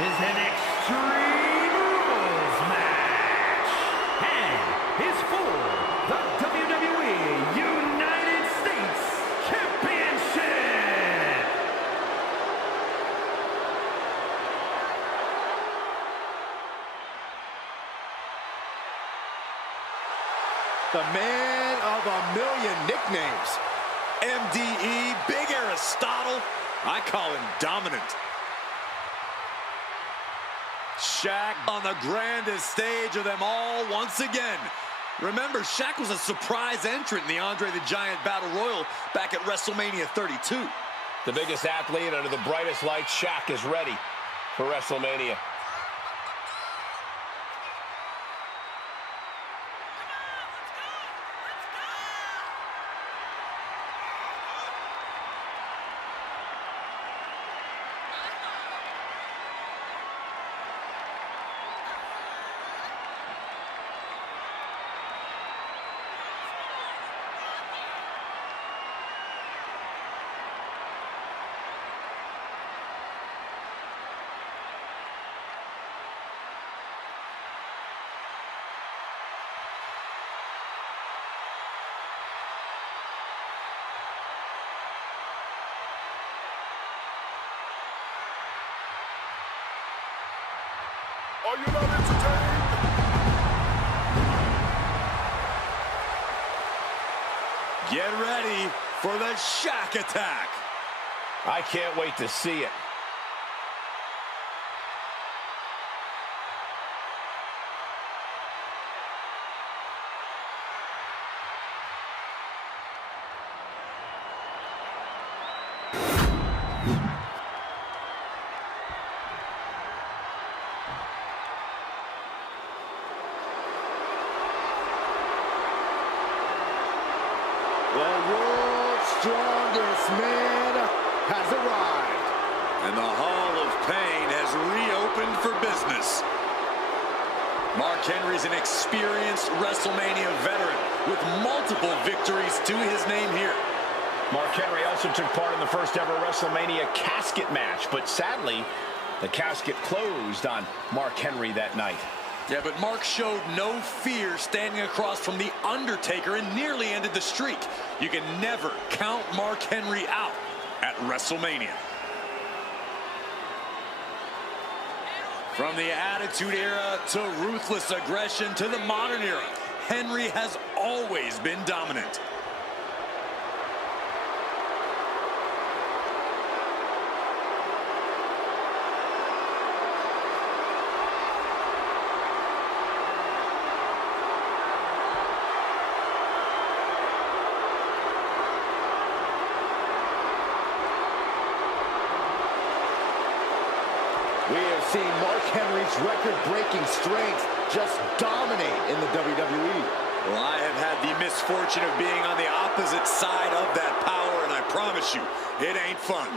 is an Extreme Rules match and is for the WWE United States Championship. The man of a million nicknames. MDE, Big Aristotle. I call him dominant. Shaq on the grandest stage of them all once again. Remember, Shaq was a surprise entrant in the Andre the Giant Battle Royal back at WrestleMania 32. The biggest athlete under the brightest lights, Shaq is ready for WrestleMania. Are you not entertained? Get ready for the Shaq attack. I can't wait to see it. The world's strongest man has arrived. And the Hall of Pain has reopened for business. Mark Henry's an experienced WrestleMania veteran with multiple victories to his name here. Mark Henry also took part in the first ever WrestleMania casket match, but sadly, the casket closed on Mark Henry that night. Yeah, but Mark showed no fear standing across from The Undertaker and nearly ended the streak. You can never count Mark Henry out at WrestleMania. From the Attitude Era to ruthless aggression to the modern era, Henry has always been dominant. We have seen Mark Henry's record-breaking strength just dominate in the WWE. Well, I have had the misfortune of being on the opposite side of that power, and I promise you, it ain't fun.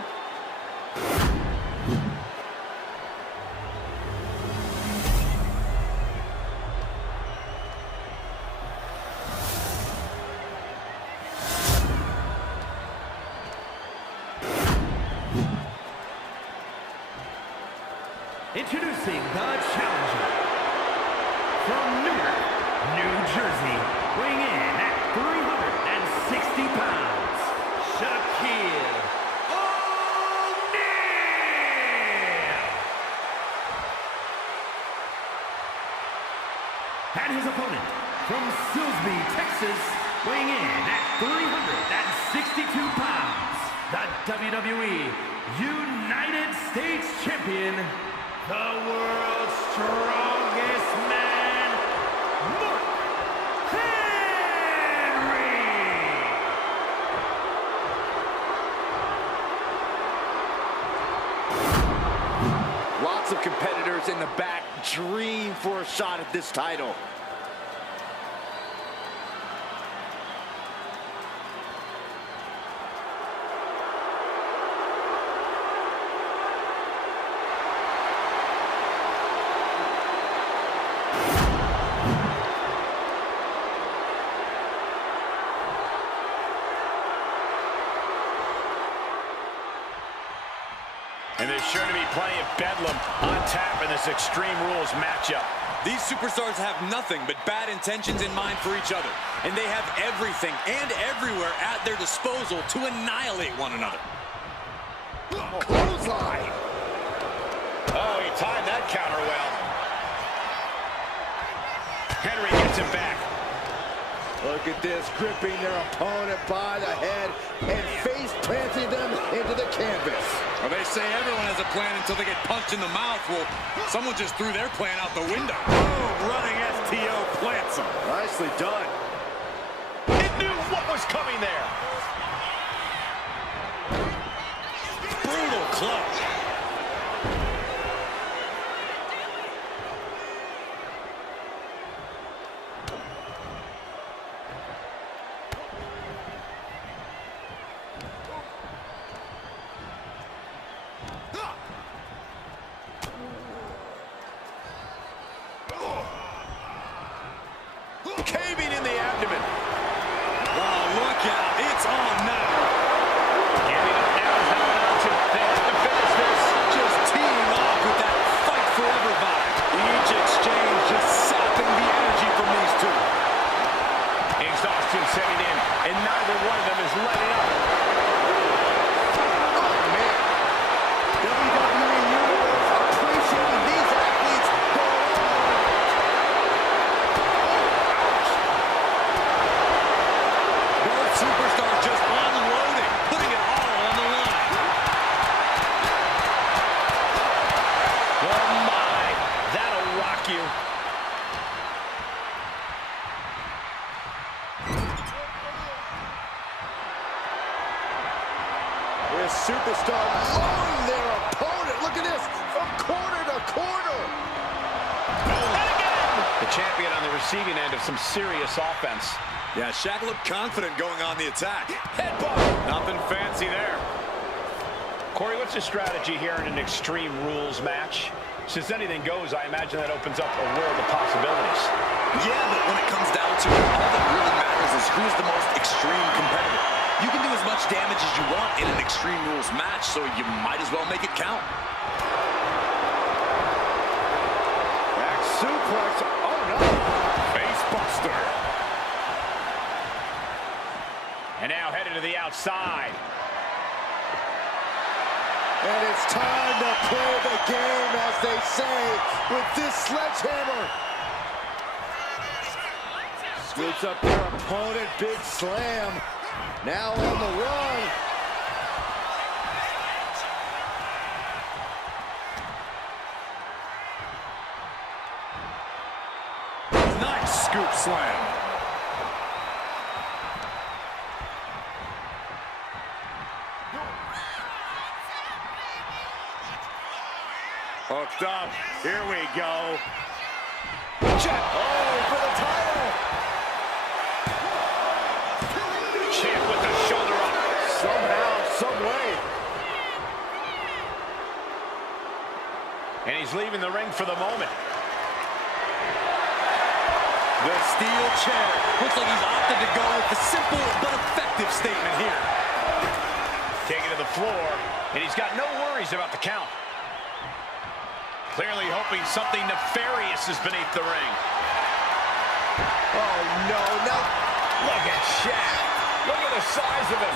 Introducing the challenger from Newark, New Jersey, weighing in at 360 pounds, Shaquille O'Neal. And his opponent from Silsbee, Texas, weighing in at 362 pounds, the WWE United States Champion, the world's strongest man, Mark Henry! Lots of competitors in the back dream for a shot at this title. And there's sure to be plenty of bedlam on tap in this Extreme Rules matchup. These superstars have nothing but bad intentions in mind for each other, and they have everything and everywhere at their disposal to annihilate one another. Clothesline. Oh, he timed that counter well. Henry gets him back. Look at this, gripping their opponent by the head and face planting them into the canvas. Well, they say everyone has a plan until they get punched in the mouth. Well, someone just threw their plan out the window. Oh, running STO plants him. Nicely done. It knew what was coming there. Brutal clutch. Caving in the abdomen. Oh, look out. It's on now. Giving up now is not an option. They have to finish this. Just teeing off with that fight forever vibe. Each exchange just sapping the energy from these two. Exhaustion setting in, and neither one of them is letting up. Oh, man. WWE Universe appreciating these athletes going on. Both superstars just unloading, putting it all on the line. Oh my, that'll rock you. This superstar mowing their opponent. Look at this, from corner to corner. And again! The champion on the receiving end of some serious offense. Yeah, Shaq looked confident going on the attack. Headbutt! Nothing fancy there. Corey, what's the strategy here in an Extreme Rules match? Since anything goes, I imagine that opens up a world of possibilities. Yeah, but when it comes down to it, all that really matters is who's the most extreme competitor. You can do as much damage as you want in an Extreme Rules match, so you might as well make it count. Back suplex. Oh, no. Face buster. And now headed to the outside. And it's time to play the game, as they say, with this sledgehammer. Scoops up their opponent, big slam. Now on the run. Nice scoop slam. Hooked up. Here we go. Check. Oh, for the title. Champ with the shoulder up. Somehow, some way. And he's leaving the ring for the moment. The steel chair. Looks like he's opted to go with the simple but effective statement here. Taking to the floor, and he's got no worries about the count. Clearly hoping something nefarious is beneath the ring. Oh, no, no. Look at Shaq. Look at the size of him.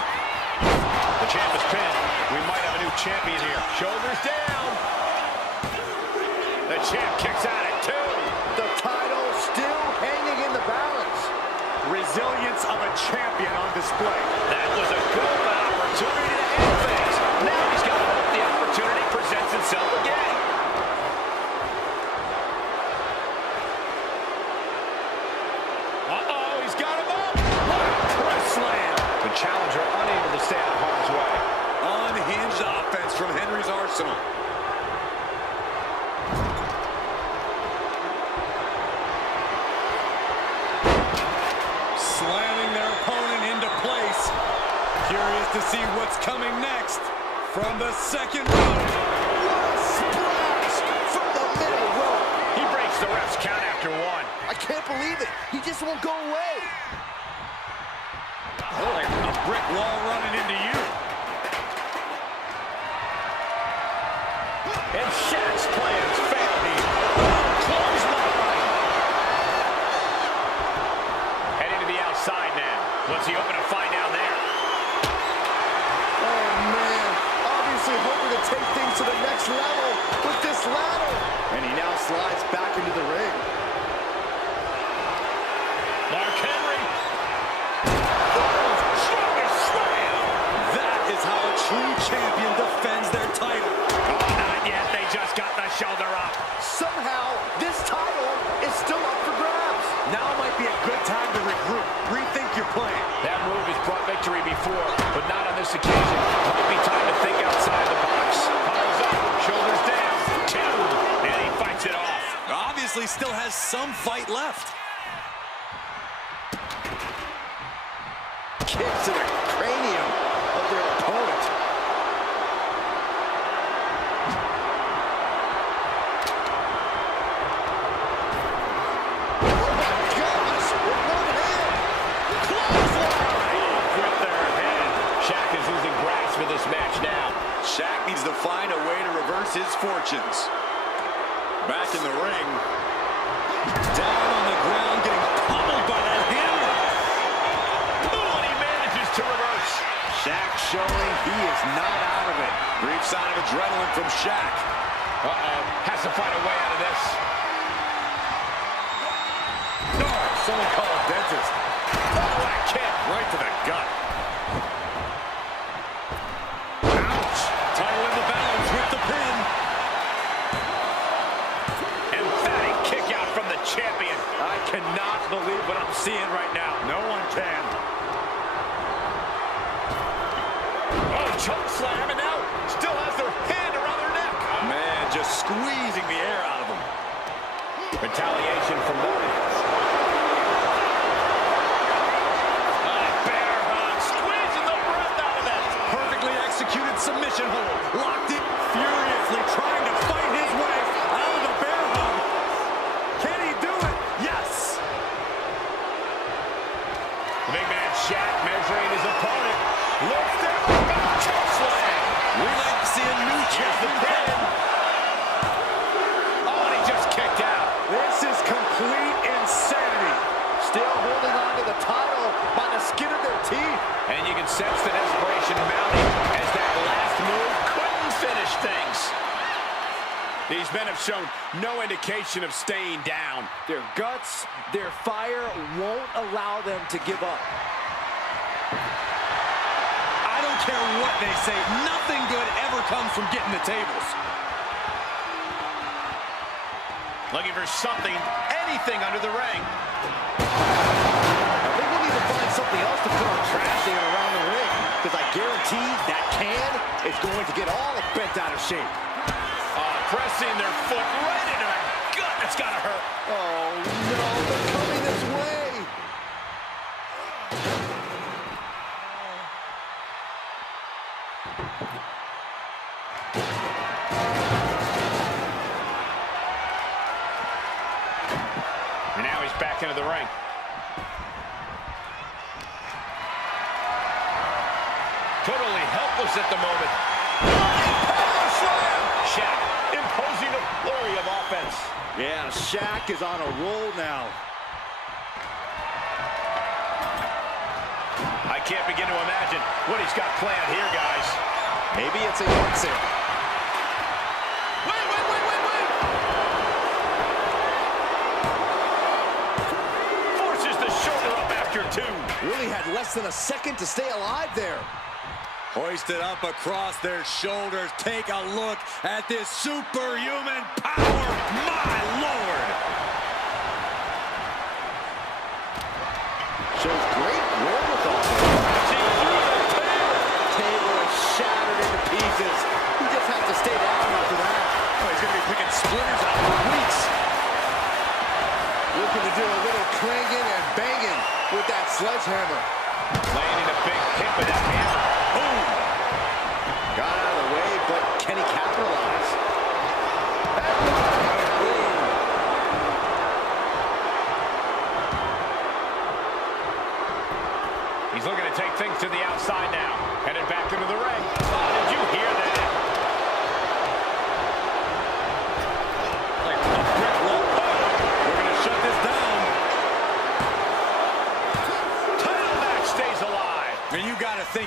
The champ is pinned. We might have a new champion here. Shoulders down. The champ kicks out at 2. The title still hanging in the balance. Resilience of a champion on display. That was a good opportunity to end things. Now he's got to hope the opportunity presents itself again. Uh-oh, he's got him up. What a press slam. The challenger unable to stay out of harm's way. Unhinged offense from Henry's arsenal. Slamming their opponent into place. Curious to see what's coming next from the second row. What a splash from the middle rope. He breaks the ref's count after 1. I can't believe it. He just won't go away. Oh, like a brick wall running into you. And Shaq's plans fail here. Clothesline. Heading to the outside now. What's he open to find down there? Oh, man. Obviously hoping to take things to the next level with this ladder. And he now slides back into the ring. Mark Henry. Oh, strongest slam. That is how a true champion defends their title. Oh, not yet. They just got the shoulder up. Somehow, this title is still up for grabs. Now might be a good time to regroup. Rethink your plan. That move has brought victory before, but not on this occasion. Might be time to think outside the box. Arms up, shoulders down, 2, and he fights it off. Obviously still has some fight left. Kicks to the cranium of their opponent. Oh my gosh! With one hand! Clothesline! Off with their head. Shaq is losing grasp of this match now. Shaq needs to find a way to reverse his fortunes. Back in the ring. Down on the ground, getting pummeled by that hammer. Oh, and he manages to reverse. Shaq showing he is not out of it. Brief sign of adrenaline from Shaq. Uh-oh. Has to find a way out of this. No, someone call a dentist. Oh, what a kick. Right to the gut. Ouch. Title in the balance with the pin. Emphatic kick out from the champion. I cannot believe what I'm seeing right now. No one can. Oh, choke slam, and now still has their hand around their neck. Man, just squeezing the air out of him. Retaliation from Martin. Bear hug, squeezing the breath out of it. Perfectly executed submission hold. Locked it furiously, trying to fight his way out of the bear hug. Can he do it? Yes. The big man Shaq measuring his opponent. Looks down, choke slam. We like to see a new champion pin. Oh, and he just kicked out. This is complete insanity. Still holding on to the title by the skin of their teeth. And you can sense the desperation mounting as that last move couldn't finish things. These men have shown no indication of staying down. Their guts, their fire won't allow them to give up. I don't care what they say. Nothing good ever comes from getting the tables. Looking for something, anything under the ring. I think we need to find something else to put on trash day around the ring, because I guarantee that can is going to get all bent out of shape. Pressing their foot right into the gut. It's gotta hurt. Oh no, they're coming this way. And now he's back into the ring. Totally helpless at the moment. Power slam! Shaq imposing a flurry of offense. Yeah, Shaq is on a roll now. I can't begin to imagine what he's got planned here, guys. Maybe it's a yard sale. Wait! Forces the shoulder up after 2. Really had less than a second to stay alive there. Hoisted up across their shoulders. Take a look at this superhuman power. My Lord. Shows great wherewithal there. Table is shattered into pieces. He just has to stay down after that. Oh, he's going to be picking splinters out for weeks. Looking to do a little clanging and banging with that sledgehammer. Landing a big hit with that hammer. Boom! Got out of the way, but can he capitalize? He's looking to take things to the outside now. Headed back into the ring. Oh, did you hear that?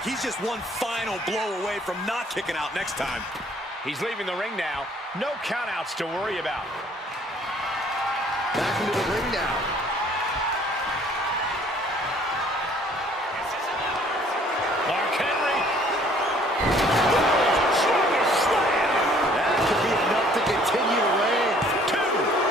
think he's just one final blow away from not kicking out next time. He's leaving the ring now. No countouts to worry about. Back into the ring now. Mark Henry. That could be enough to continue to reign. 2.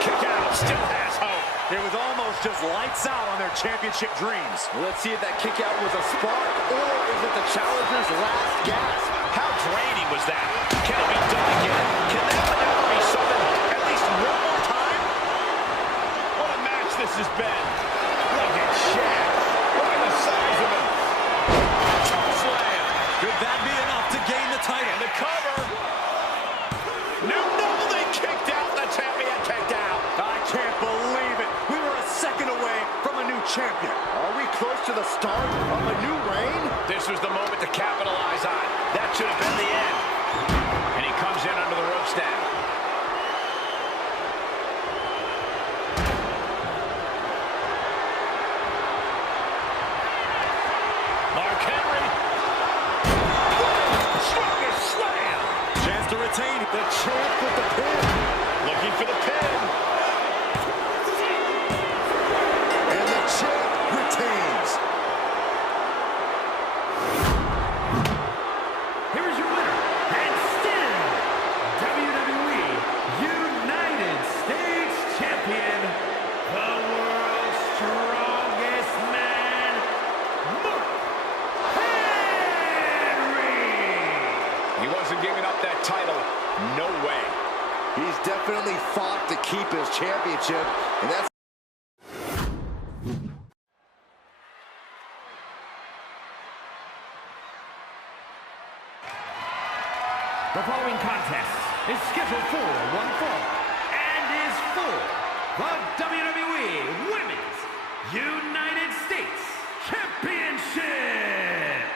Kick out. Still has hope. It was almost just lights out on their championship dreams. Let's see if that kick out was a spark, or is it the challenger's last gasp? How draining was that? Can it be done again? Can that maneuver be summoned at least one more time? What a match this has been. Look at Shaq. Look at the size of him. Slam. Could that be enough to gain the title? And the cover. No, they kicked out. The champion kicked out. I can't believe it. We were a second away from a new champion. Are we close to the start of a new reign? This was the moment to capitalize on. That should have been the end. And he comes in under the ropes now. Mark Henry. Strongest slam. Chance to retain. The champ with the pin. Looking for the pin. And the champ retains. Here is your winner, and still WWE United States Champion, the world's strongest man, Mark Henry. He wasn't giving up that title. No way. He's definitely fought to keep his championship, and that's The following contest is scheduled for one fall and is for the WWE Women's United States Championship.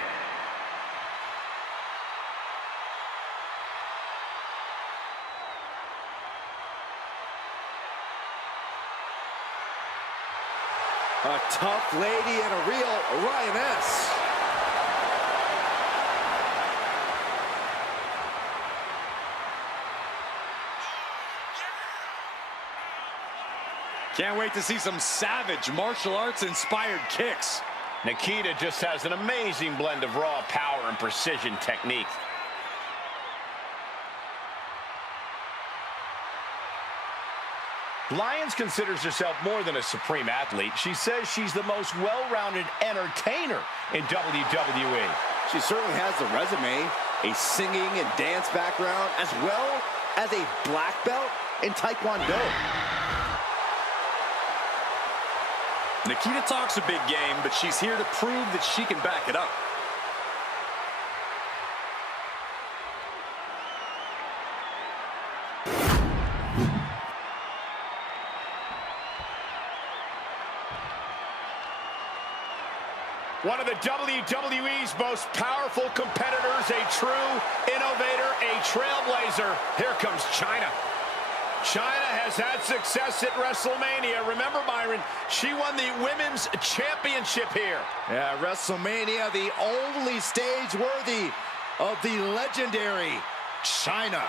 a tough lady and a real Lioness. Can't wait to see some savage martial arts inspired kicks. Nikita just has an amazing blend of raw power and precision technique. Lyons considers herself more than a supreme athlete. She says she's the most well-rounded entertainer in WWE. She certainly has the resume, a singing and dance background, as well as a black belt in Taekwondo. Nikita talks a big game, but she's here to prove that she can back it up. One of the WWE's most powerful competitors, a true innovator, a trailblazer. Here comes Chyna. Chyna has had success at WrestleMania. Remember, Byron, she won the Women's Championship here. Yeah, WrestleMania, the only stage worthy of the legendary Chyna.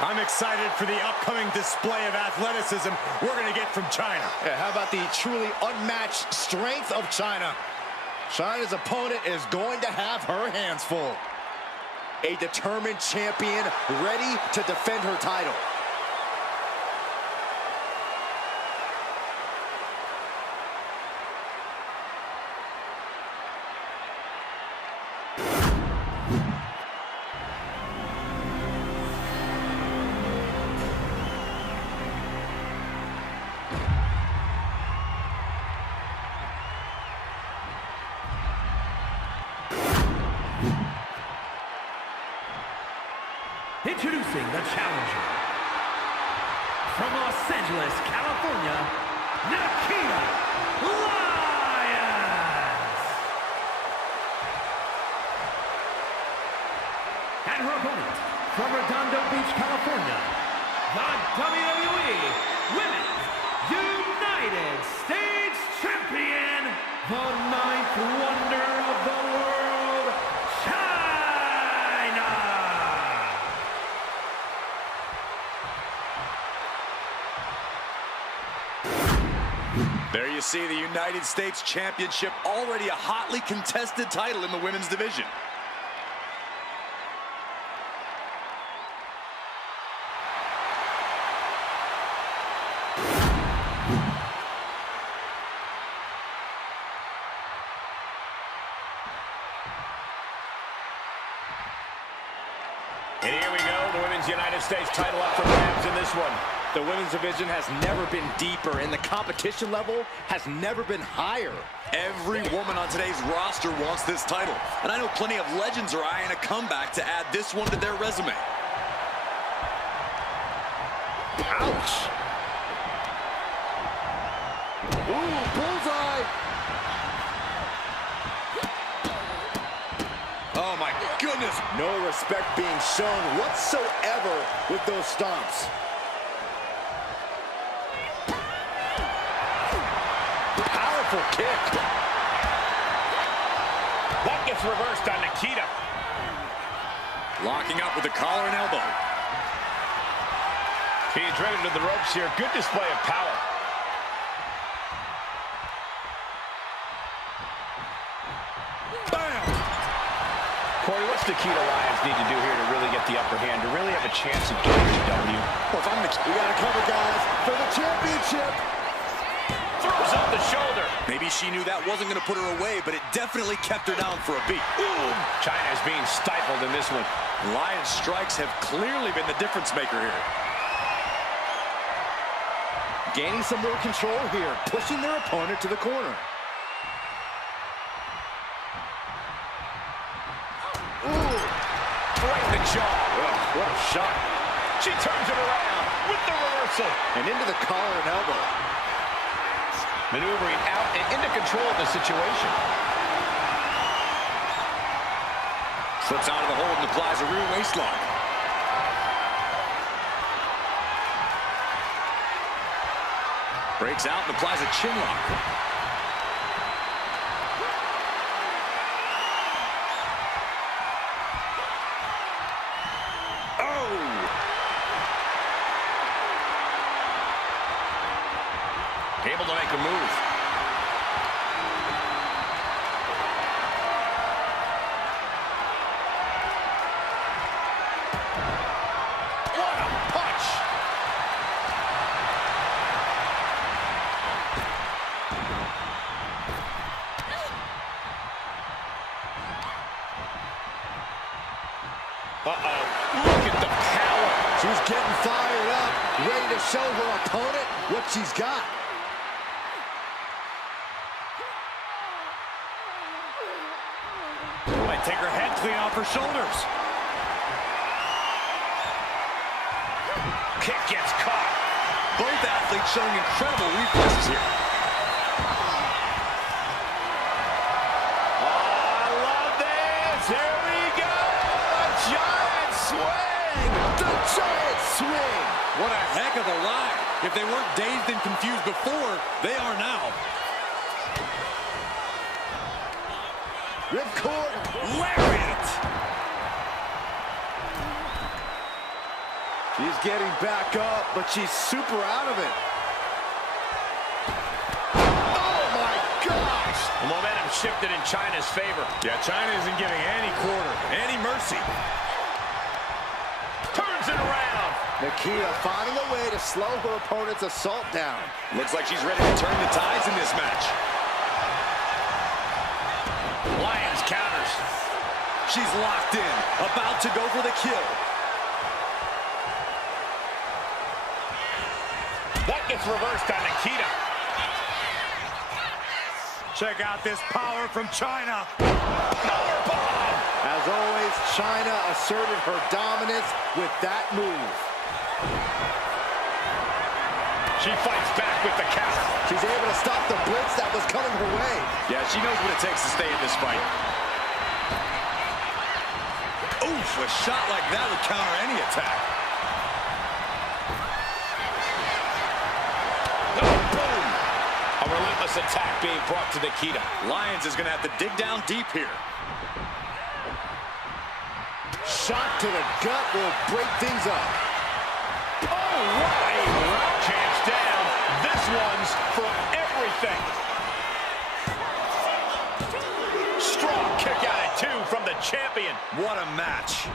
I'm excited for the upcoming display of athleticism we're going to get from Chyna. Yeah, how about the truly unmatched strength of Chyna? Chyna's opponent is going to have her hands full. A determined champion ready to defend her title. Introducing the challenger, from Los Angeles, California, Nikita Lyons. And her opponent, from Redondo Beach, California, the WWE Women's United States Champion, the ninth wonder of the world, There you see the United States Championship, already a hotly contested title in the women's division. And here we go, the Women's United States title up for grabs in this one. The women's division has never been deeper, and the competition level has never been higher. Every woman on today's roster wants this title, and I know plenty of legends are eyeing a comeback to add this one to their resume. Ouch! Ooh, bullseye! Oh my goodness! No respect being shown whatsoever with those stomps. Powerful kick. That gets reversed on Nikita. Locking up with the collar and elbow. Being driven to the ropes here. Good display of power. Bam! Corey, what's Nikita Lyons need to do here to really get the upper hand, to really have a chance of getting the W? Well, if I'm the... We got to cover, guys, for the championship. Throws up the shoulder. Maybe she knew that wasn't going to put her away, but it definitely kept her down for a beat. Ooh. China is being stifled in this one. Lyons' strikes have clearly been the difference maker here. Gaining some more control here, pushing their opponent to the corner. Ooh. Right in the jaw. Ugh, what a shot. She turns it around with the reversal. And into the collar and elbow. Maneuvering out and into control of the situation. Slips out of the hold and applies a rear waist lock. Breaks out and applies a chin lock. Able to make a move. What a punch! Uh-oh. Look at the power. She's getting fired up, ready to show her opponent what she's got. Might take her head clean off her shoulders. Kick gets caught. Both athletes showing incredible reflexes here. Oh, I love this. Here we go. A giant swing. The giant swing. What a heck of a ride. If they weren't dazed and confused before, they are now. Ripcord. Lariat. She's getting back up, but she's super out of it. Oh, my gosh. The momentum shifted in China's favor. Yeah, China isn't giving any quarter, any mercy. Turns it around. Nikita finding a way to slow her opponent's assault down. Looks like she's ready to turn the tides in this match. Lyons counters. She's locked in, about to go for the kill. That gets reversed on Nikita. Check out this power from China. Powerbomb. As always, China asserted her dominance with that move. She fights back with the counter. She's able to stop the blitz that was coming her way. Yeah, she knows what it takes to stay in this fight. Oof, a shot like that would counter any attack. Oh, boom. A relentless attack being brought to Nikita. Lyons is going to have to dig down deep here. Shot to the gut will break things up. Oh, what a rock. Champs down. This last ones for everything. Strong kick out at 2 from the champion. What a match.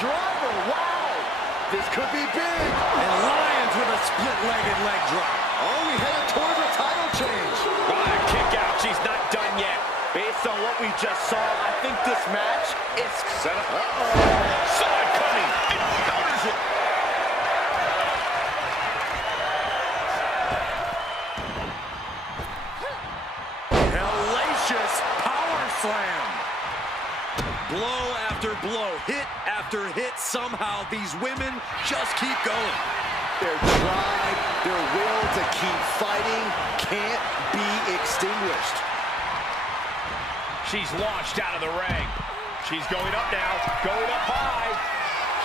Driver, wow! This could be big. And Lyons with a split-legged leg drop. Oh, we headed towards a title change. What a kick out. She's not done yet. Based on what we just saw, I think this match is set up. Saw it coming. And counters it. Hellacious power slam. Blow after blow, hit after hit. Somehow these women just keep going. Their drive, their will to keep fighting can't be extinguished. She's launched out of the ring. She's going up now, going up high.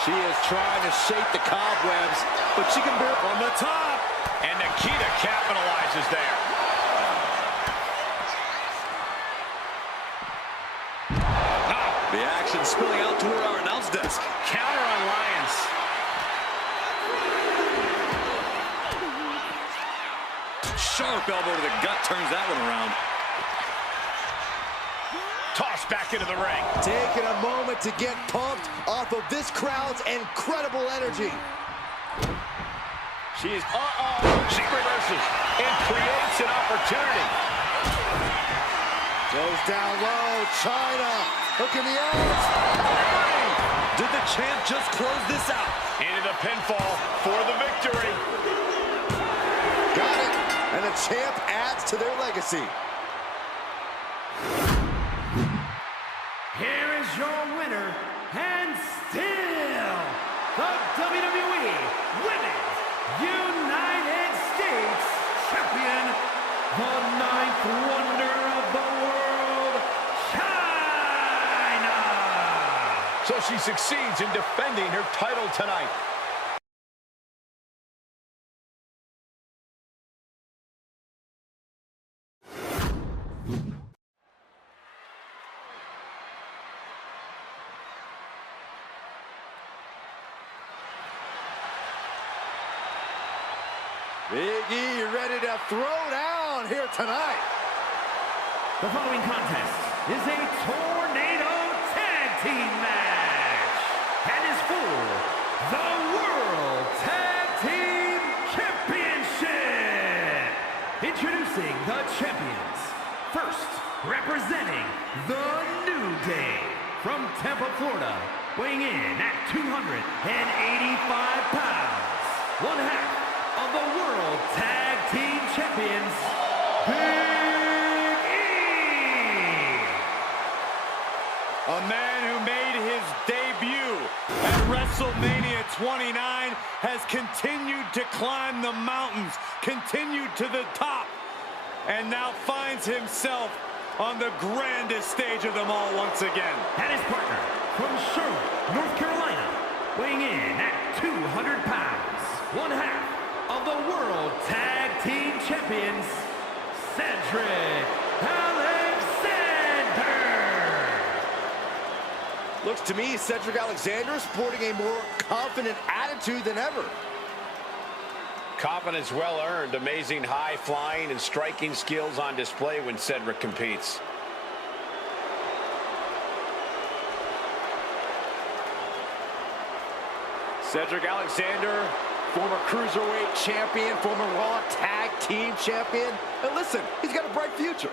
She is trying to shake the cobwebs, but she can bear From the top. And Nikita capitalizes there. The action spilling out toward our announce desk. Counter on Lyons. Sharp elbow to the gut turns that one around. Tossed back into the ring. taking a moment to get pumped off of this crowd's incredible energy. She reverses and creates an opportunity. Goes down low, China, hook in the arms. Did the champ just close this out? Into the pinfall for the victory. Got it, and the champ adds to their legacy. Here is your winner, and still the WWE Women's United States Champion, the ninth wonder of the world, China! So she succeeds in defending her title tonight. Big E ready to throw down here tonight. The following contest is a tornado tag team match and is for the World Tag Team Championship. Introducing the champions. First, representing the New Day from Tampa, Florida, weighing in at 285 pounds. One half of the World Tag Team Champions, Big E! A man who made his debut at WrestleMania 29 has continued to climb the mountains, continued to the top, and now finds himself on the grandest stage of them all once again. And his partner from Charlotte, North Carolina, weighing in at 200 pounds, one half of the World Tag Team Champions, Cedric Alexander. Looks to me, Cedric Alexander sporting a more confident attitude than ever. Confidence well earned, amazing high flying and striking skills on display when Cedric competes. Cedric Alexander, former Cruiserweight champion, former Raw Tag Team champion. And listen, he's got a bright future.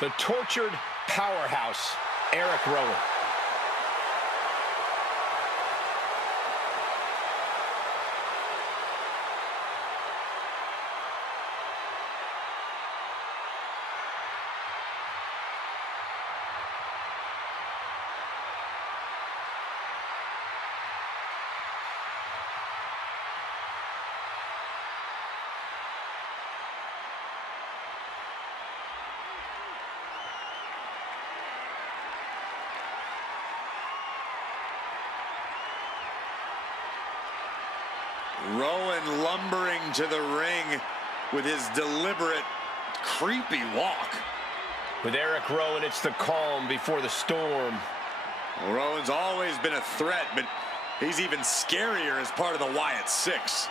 The tortured powerhouse, Eric Rowan. Rowan lumbering to the ring with his deliberate, creepy walk. With Eric Rowan, it's the calm before the storm. Well, Rowan's always been a threat, but he's even scarier as part of the Wyatt Six.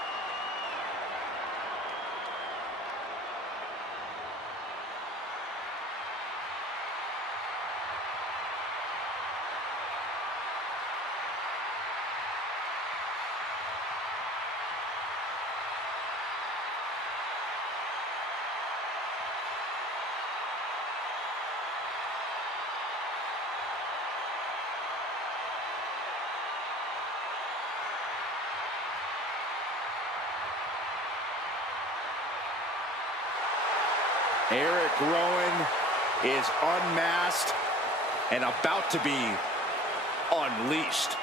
Eric Rowan is unmasked and about to be unleashed.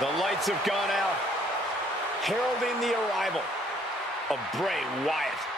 The lights have gone out, heralding the arrival of Bray Wyatt.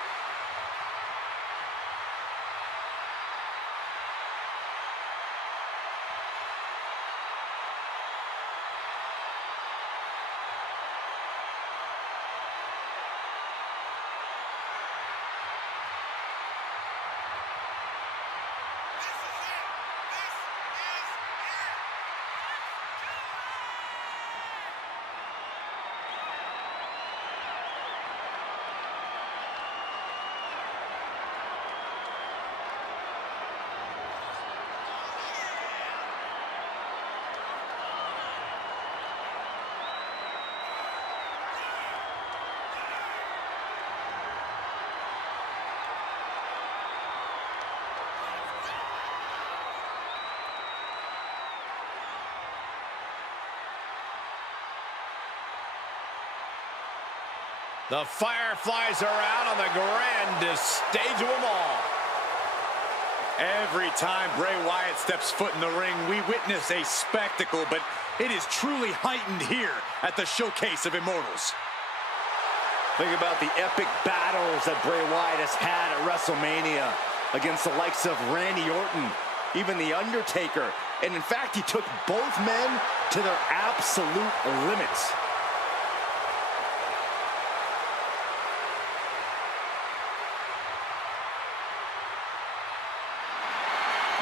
The Fireflies are out on the grandest stage of them all. Every time Bray Wyatt steps foot in the ring, we witness a spectacle, but it is truly heightened here at the Showcase of Immortals. Think about the epic battles that Bray Wyatt has had at WrestleMania against the likes of Randy Orton, even The Undertaker. And in fact, he took both men to their absolute limits.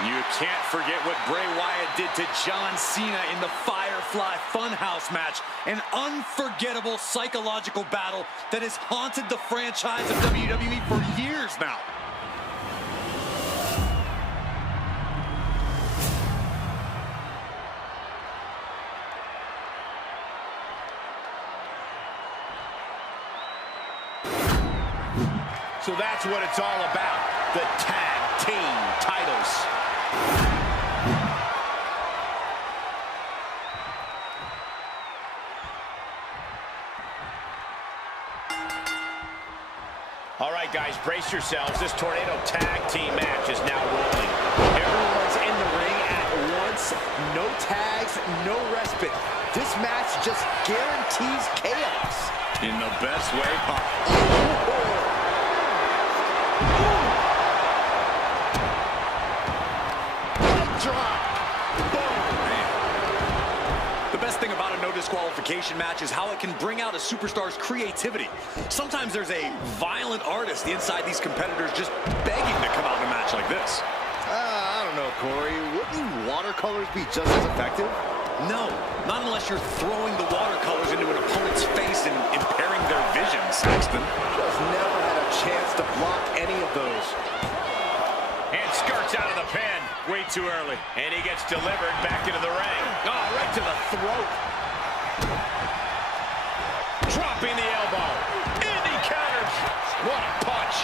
You can't forget what Bray Wyatt did to John Cena in the Firefly Funhouse match. An unforgettable psychological battle that has haunted the franchise of WWE for years now. So that's what it's all about, the tag team titles. All right, guys, brace yourselves. This tornado tag team match is now rolling. Everyone's in the ring at once. No tags, no respite. This match just guarantees chaos. In the best way possible. Drop. The best thing about a no disqualification match is how it can bring out a superstar's creativity. Sometimes there's a violent artist inside these competitors just begging to come out in a match like this. I don't know, Corey. Wouldn't watercolors be just as effective? No, not unless you're throwing the watercolors into an opponent's face and impairing their vision, Saxton. Just never had a chance to block any of those. And skirts out of the pin. Way too early. And he gets delivered back into the ring. Oh, right to the throat. Dropping the elbow. And he counters. What a punch.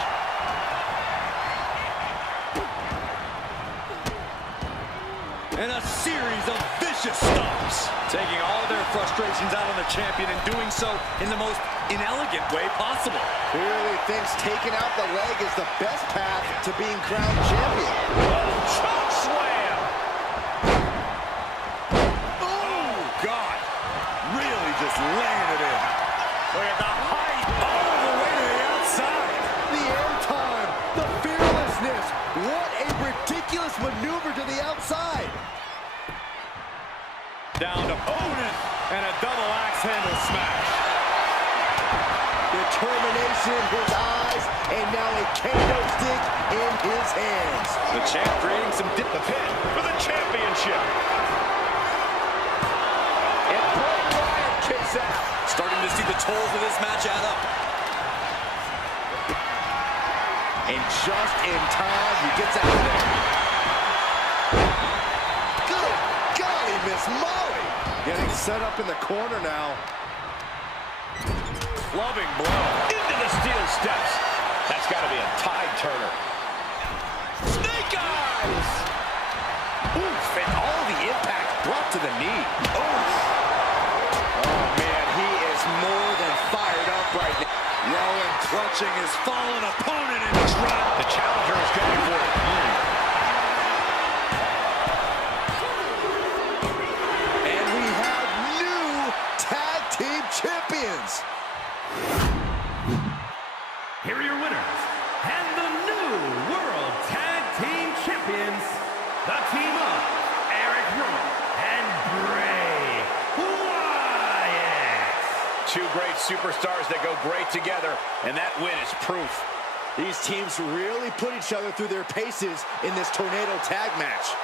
And a series of vicious stomps. Taking all of their frustrations out on the champion and doing so in the most inelegant way possible. Clearly thinks taking out the leg is the best path to being crowned champion. Oh, choke slam. Oh, God. Really just laying it in. Look at the height. All the way to the outside. The airtime, the fearlessness. What a ridiculous maneuver to the outside. Down opponent and a double axe handle smash. Determination in his eyes, and now a kendo stick in his hands. The champ creating some dip. The pin for the championship. And Bray Wyatt kicks out. Starting to see the tolls of this match add up. And just in time, he gets out of there. Good golly, Miss Molly. Getting set up in the corner now. Clubbing blow into the steel steps. That's got to be a tide turner. Snake eyes! Oof, and all the impact brought to the knee. Oof. Oh, man, he is more than fired up right now. Rowan clutching his fallen opponent in the trap. The challenger is going for it. And we have new tag team champions. Here are your winners, and the new World Tag Team Champions, the team of Eric Rowan and Bray Wyatt. Two great superstars that go great together, and that win is proof. These teams really put each other through their paces in this tornado tag match.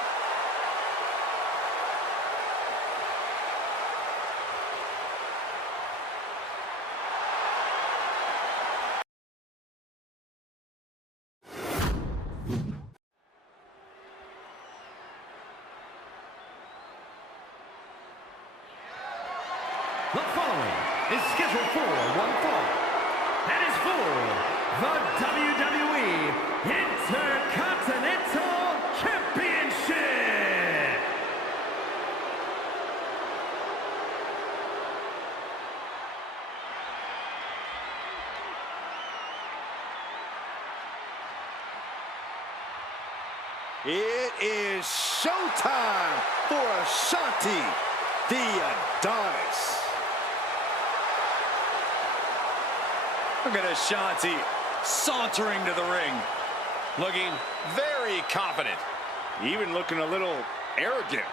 The following is scheduled for one fall. That is for the WWE Intercontinental Championship. It is showtime for Ashanti, the Adonis. Look at Ashanti sauntering to the ring. Looking very confident. Even looking a little arrogant.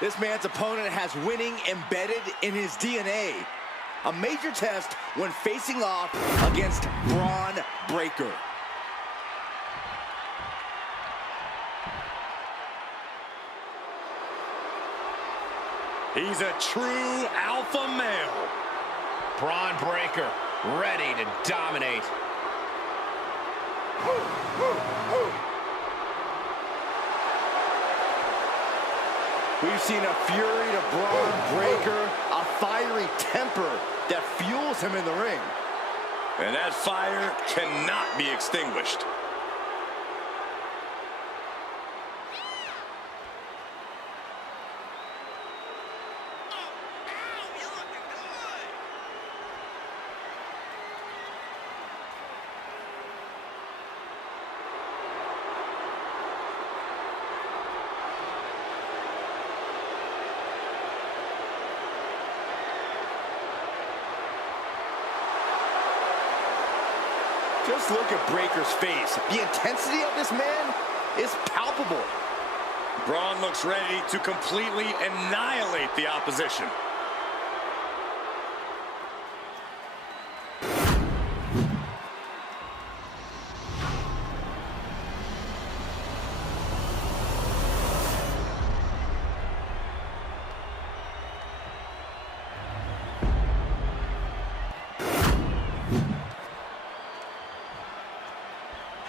This man's opponent has winning embedded in his DNA. A major test when facing off against Braun Breaker. He's a true alpha male. Braun Breaker, ready to dominate. We've seen a fury to Braun Breaker, a fiery temper that fuels him in the ring. And that fire cannot be extinguished. Just look at Breaker's face. The intensity of this man is palpable. Braun looks ready to completely annihilate the opposition.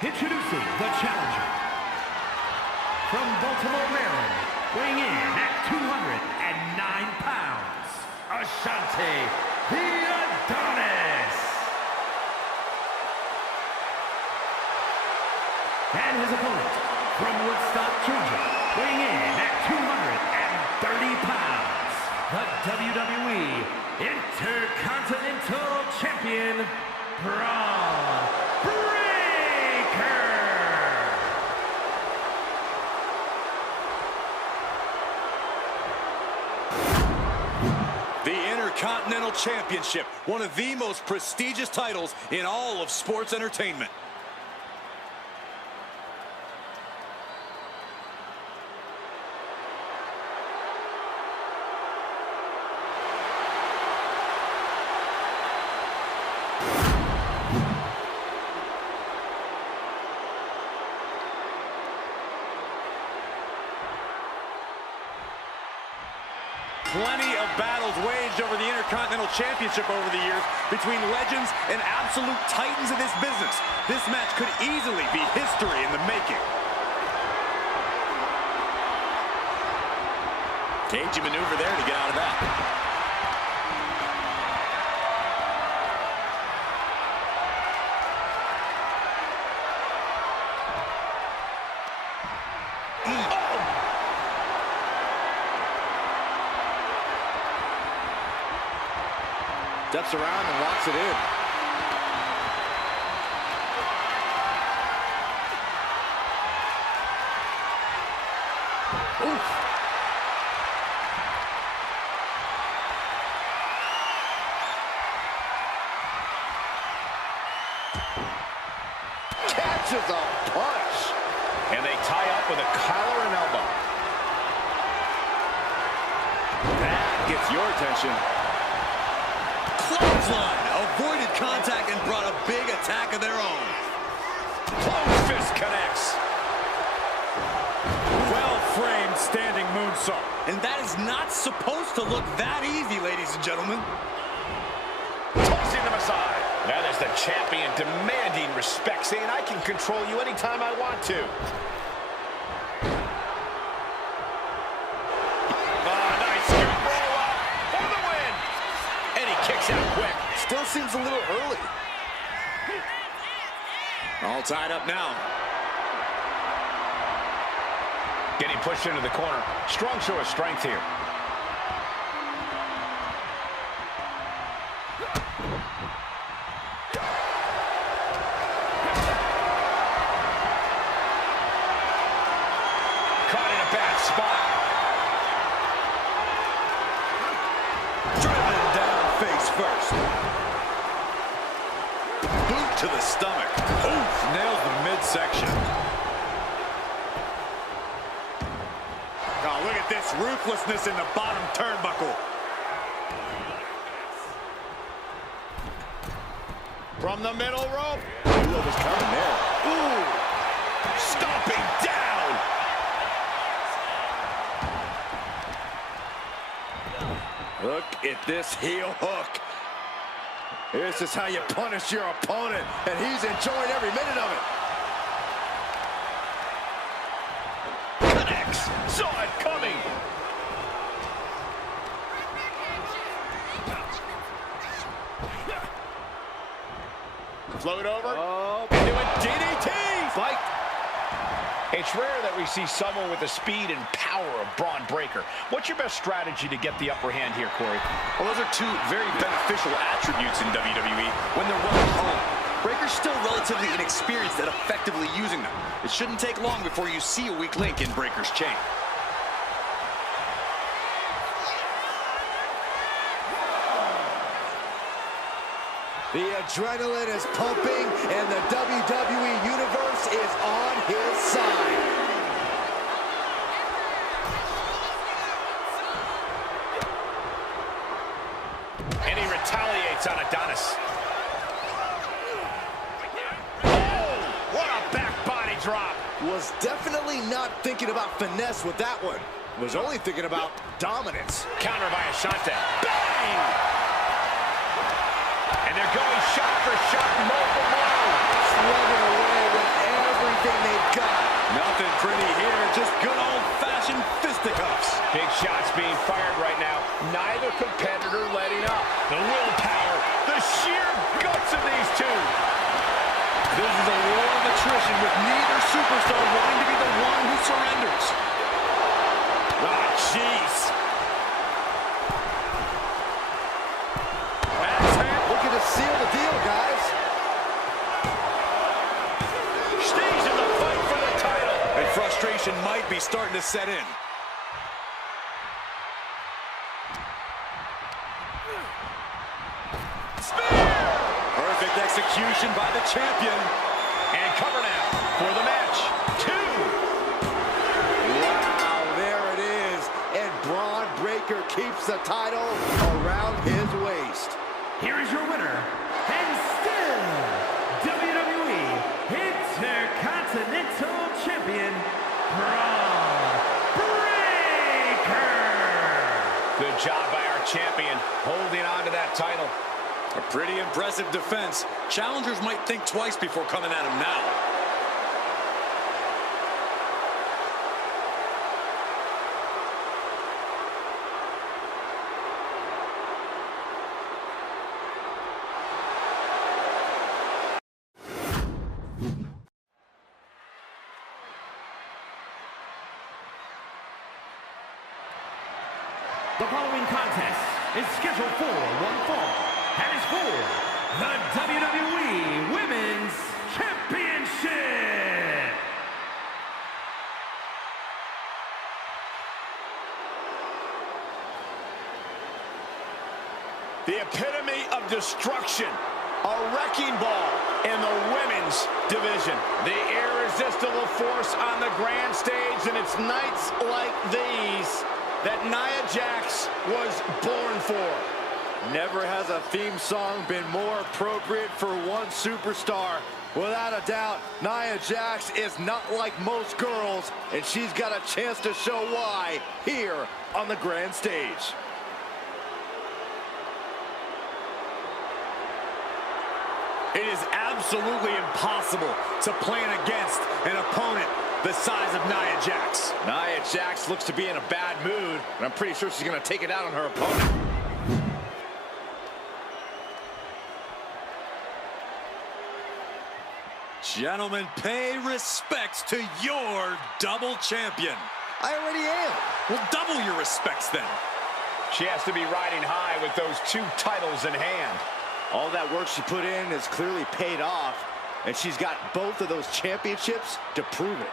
Introducing the challenger. From Baltimore, Maryland, weighing in at 209 pounds, Ashante the Adonis. And his opponent, from Woodstock, Georgia, weighing in at 230 pounds, the WWE Intercontinental Champion, Braun Breaker. The Intercontinental Championship, one of the most prestigious titles in all of sports entertainment. Plenty of battles waged over the Intercontinental Championship over the years between legends and absolute titans of this business. This match could easily be history in the making. Cagey maneuver there to get out of that. Steps around and locks it in. Oof. Catches a punch. And they tie up with a collar and elbow. That gets your attention. Clothesline, avoided contact and brought a big attack of their own. Close fist connects. Well-framed standing moonsault. And that is not supposed to look that easy, ladies and gentlemen. Tossing them aside. That is the champion demanding respect, saying I can control you anytime I want to. Nice scoop roll up for the win. And he kicks out quick. Still seems a little early. All tied up now. Getting pushed into the corner. Strong show of strength here. Caught in a bad spot. Driven down face first. Boot to the stomach. Oof, nails the midsection. Oh, look at this That's ruthlessness in the bottom turnbuckle. From the middle rope. Ooh, what was coming there? Ooh. Stomping down. Look at this heel hook. This is how you punish your opponent, and he's enjoying every minute of it. Connects. Saw it coming. Float over. Oh, Into a DDT. fight. It's rare that we see someone with the speed and power of Braun Breaker. What's your best strategy to get the upper hand here, Corey? Well, those are two very beneficial attributes in WWE when they're well honed. Breaker's still relatively inexperienced at effectively using them. It shouldn't take long before you see a weak link in Breaker's chain. The adrenaline is pumping, and the WWE Universe is on his side. And he retaliates on Adonis. Oh, what a back body drop. Was definitely not thinking about finesse with that one. Was only thinking about dominance. Counter by Ashante. Bang! And they're going shot for shot, multiple blows. Slugging away with everything they've got. Nothing pretty here, just good old-fashioned fisticuffs. Big shots being fired right now. Neither competitor letting up. The willpower, the sheer guts of these two. This is a war of attrition with neither superstar wanting to be the one who surrenders. Oh, jeez. Looking to seal the deal, guys. Stays in the fight for the title. And frustration might be starting to set in. Spear! Perfect execution by the champion. And cover now for the match. 2. Wow, there it is. And Braun Breaker keeps the title around his waist. Here is your winner, and still WWE Intercontinental Champion, Braun Breaker. Good job by our champion holding on to that title. A pretty impressive defense. Challengers might think twice before coming at him now. The following contest is scheduled for one fall and is for the WWE Women's Championship. The epitome of destruction. A wrecking ball in the women's division. The irresistible force on the grand stage, and it's nights like these that Nia Jax was born for. Never has a theme song been more appropriate for one superstar. Without a doubt, Nia Jax is not like most girls, and she's got a chance to show why here on the grand stage. It is absolutely impossible to plan against an opponent the size of Nia Jax. Nia Jax looks to be in a bad mood, and I'm pretty sure she's going to take it out on her opponent. Gentlemen, pay respects to your double champion. I already am. Well, double your respects then. She has to be riding high with those 2 titles in hand. All that work she put in has clearly paid off, and she's got both of those championships to prove it.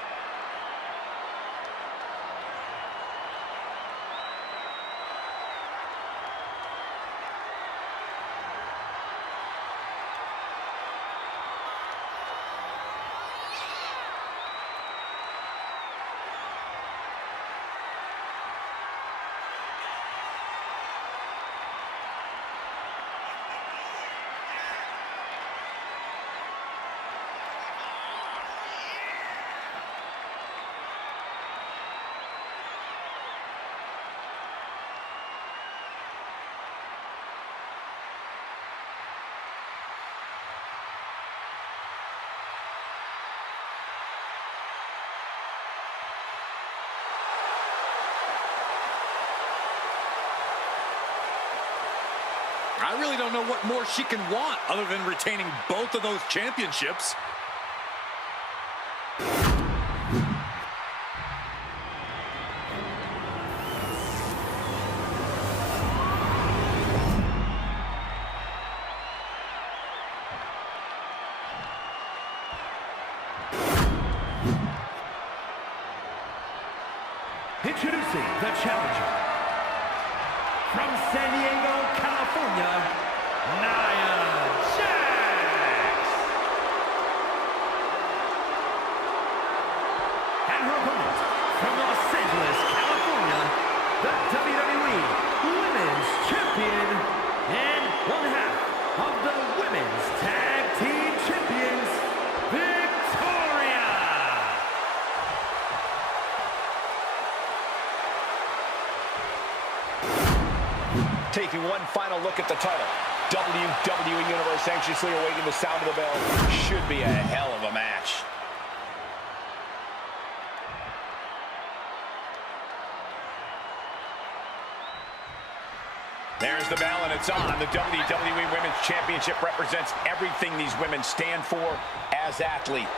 I really don't know what more she can want other than retaining both of those championships. Introducing the challenger from San Diego, California, Nia Jax. And her opponent from Los Angeles, California, the WWE Women's Champion and one half of the Women's Tag Team Champions, Victoria. Taking one final look at the title. WWE Universe anxiously awaiting the sound of the bell. Should be a hell of a match. There's the bell and it's on. The WWE Women's Championship represents everything these women stand for as athletes.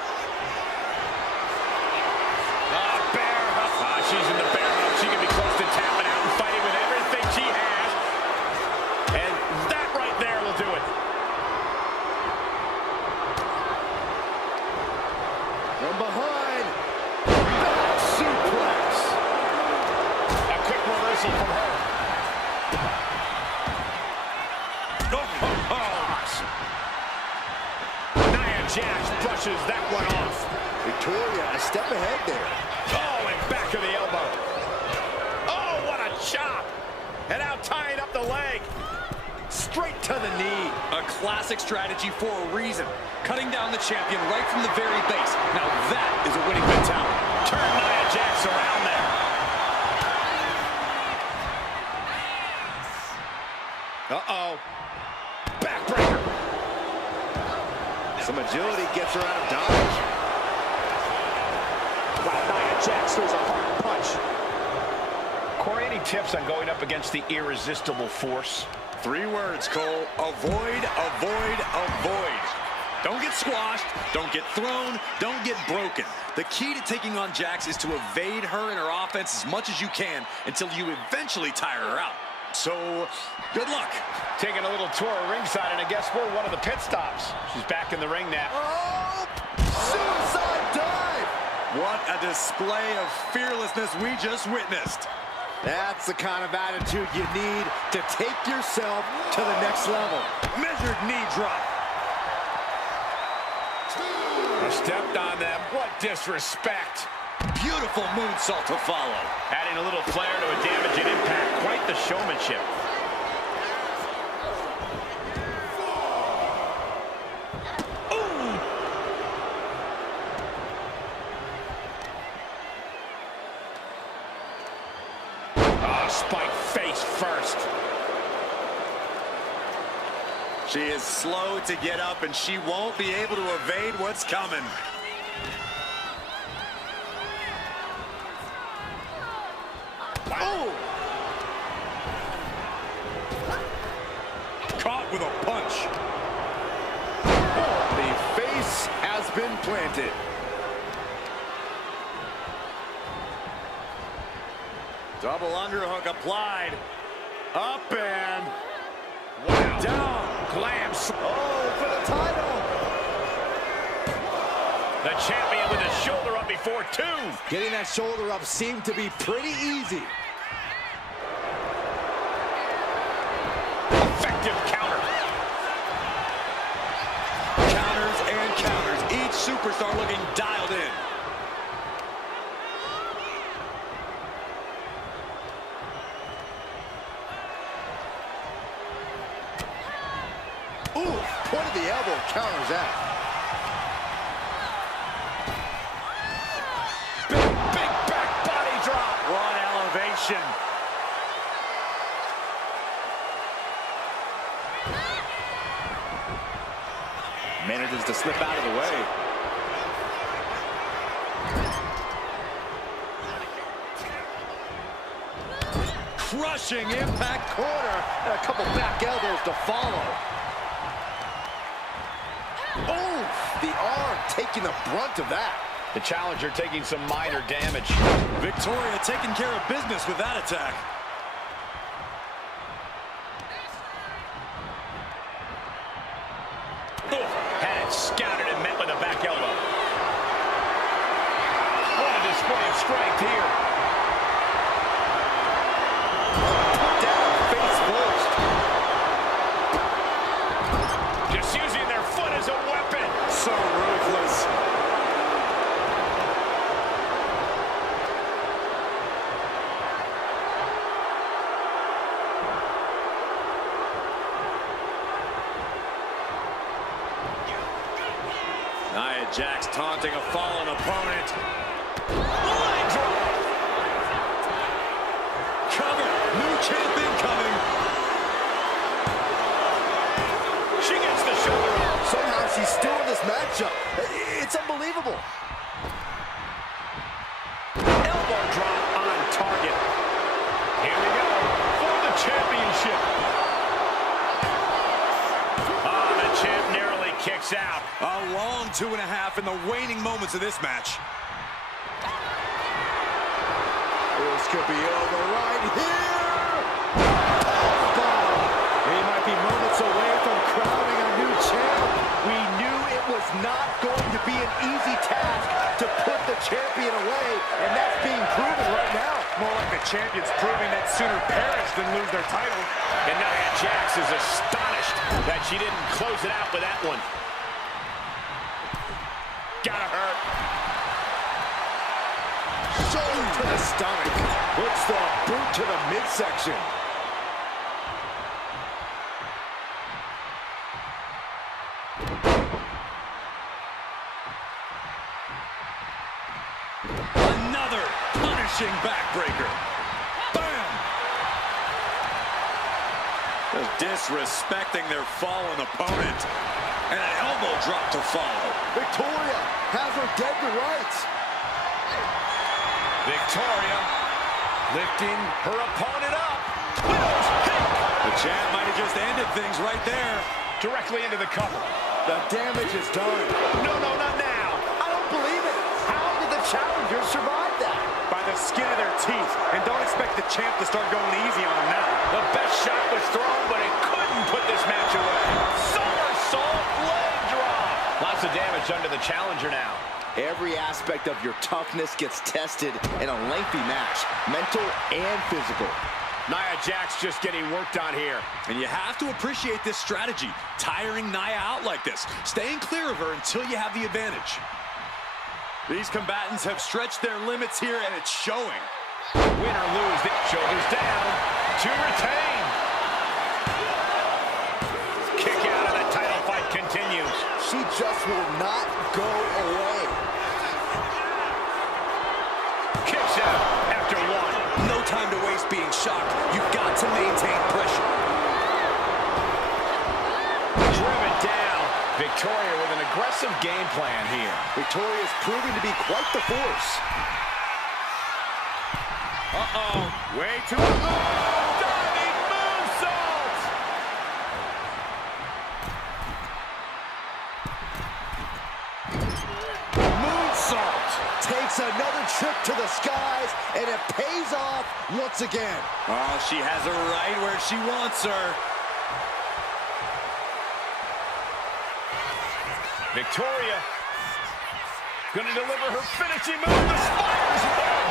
She's in the bear hug. She can be close to tapping out and fighting with everything she has. And that right there will do it. From behind, back suplex. A quick reversal from her. Nia Jax brushes that one off. Victoria a step ahead there. Oh, and back of the elbow. Oh, what a chop. And now tying up the leg. Straight to the knee. A classic strategy for a reason. Cutting down the champion right from the very base. Now that is a winning mentality. Turn Nia Jax around there. Uh-oh. Backbreaker. Some agility gets her out of dodge. Wow, Nia Jax throws a hard punch. Corey, any tips on going up against the irresistible force? 3 words, Cole. Avoid, avoid, avoid. Don't get squashed, don't get thrown, don't get broken. The key to taking on Jax is to evade her and her offense as much as you can until you eventually tire her out. So, good luck. Taking a little tour of ringside, and I guess we're one of the pit stops. She's back in the ring now. Oh! Suicide dive! What a display of fearlessness we just witnessed. That's the kind of attitude you need to take yourself to the next level. Measured knee drop. Stepped on them. What disrespect. Beautiful moonsault to follow. Adding a little flair to a damaging impact. Quite the showmanship. Spike face first. She is slow to get up, and she won't be able to evade what's coming. Oh! Caught with a punch. The face has been planted. Double underhook applied. Up and Wow. down. Glam. Oh, for the title! The champion with his shoulder up before 2. Getting that shoulder up seemed to be pretty easy. Effective counter. Counters and counters. Each superstar looking dialed in. Ooh, point of the elbow counters that. Big back body drop. What elevation. Manages to slip out of the way. crushing impact. Corner and a couple back elbows to follow. Oh, the arm taking the brunt of that. The challenger taking some minor damage. Victoria taking care of business with that attack. Had it scouted and met with a back elbow. What a display of strength here. Put down face first. Just using their foot as a weapon. So ruthless. Nia Jax taunting a fallen opponent. Leg drop. Cover. New champion coming. She gets the shoulder up. Somehow she's still in this matchup. It's unbelievable. Elbow drop on target. Here we go for the championship. The champ narrowly kicks out. A long 2.5 in the waning moments of this match. This could be over right here. He might be moments away from crowning a new champ. We knew it was not going to be an easy task to put the champion away, and that's being proven right now. More like the champions proving that sooner perish than lose their title. And Nia Jax is astonished that she didn't close it out with that one. Gotta hurt. Shoulder to the stomach. Puts the boot to the midsection. Another punishing backbreaker. Bam! Just disrespecting their fallen opponent. And an elbow drop to follow. Victoria has her dead to rights. Victoria lifting her opponent up. Widow's kick. The champ might have just ended things right there. Directly into the cover. The damage is done. No, not now. I don't believe it. How did the challengers survive that? By the skin of their teeth. And don't expect the champ to start going easy on them now. The best shot was thrown, but it couldn't put this match away. Somersault leg drop. Lots of damage under the challenger now. Every aspect of your toughness gets tested in a lengthy match, mental and physical. Nia Jax just getting worked on here. And you have to appreciate this strategy. Tiring Nia out like this. Staying clear of her until you have the advantage. These combatants have stretched their limits here, and it's showing. Win or lose, the shoulders down to retain. Kick out of the title fight continues. She just will not go away. Kicks out after one. No time to waste being shocked. You've got to maintain pressure. Driven down. Victoria with an aggressive game plan here. Victoria's proving to be quite the force. Way too Diving moonsault. Moonsault takes another trip to the skies, and it pays off once again. Oh, she has her right where she wants her. Victoria gonna deliver her finishing move. The spider's web.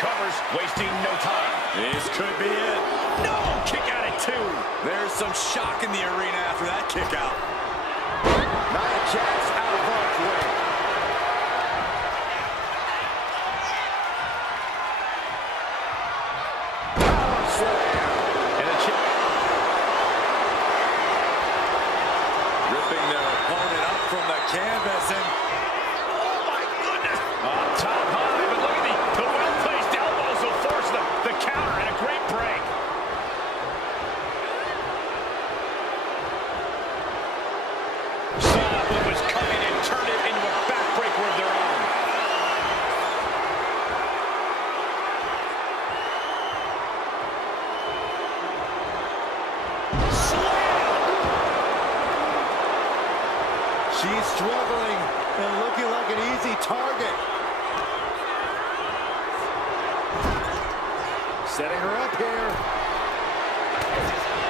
Covers, wasting no time. This could be it. No, kick out at two. There's some shock in the arena after that kick out. Nia Jax out of harm's way. Power slam. And a chip. Ripping their opponent up from the canvas and Oh my goodness. Up top high, but look at the well-placed elbows will force the counter and a great break. Saw what was coming and turned it into a She's struggling and looking like an easy target. Setting her up here.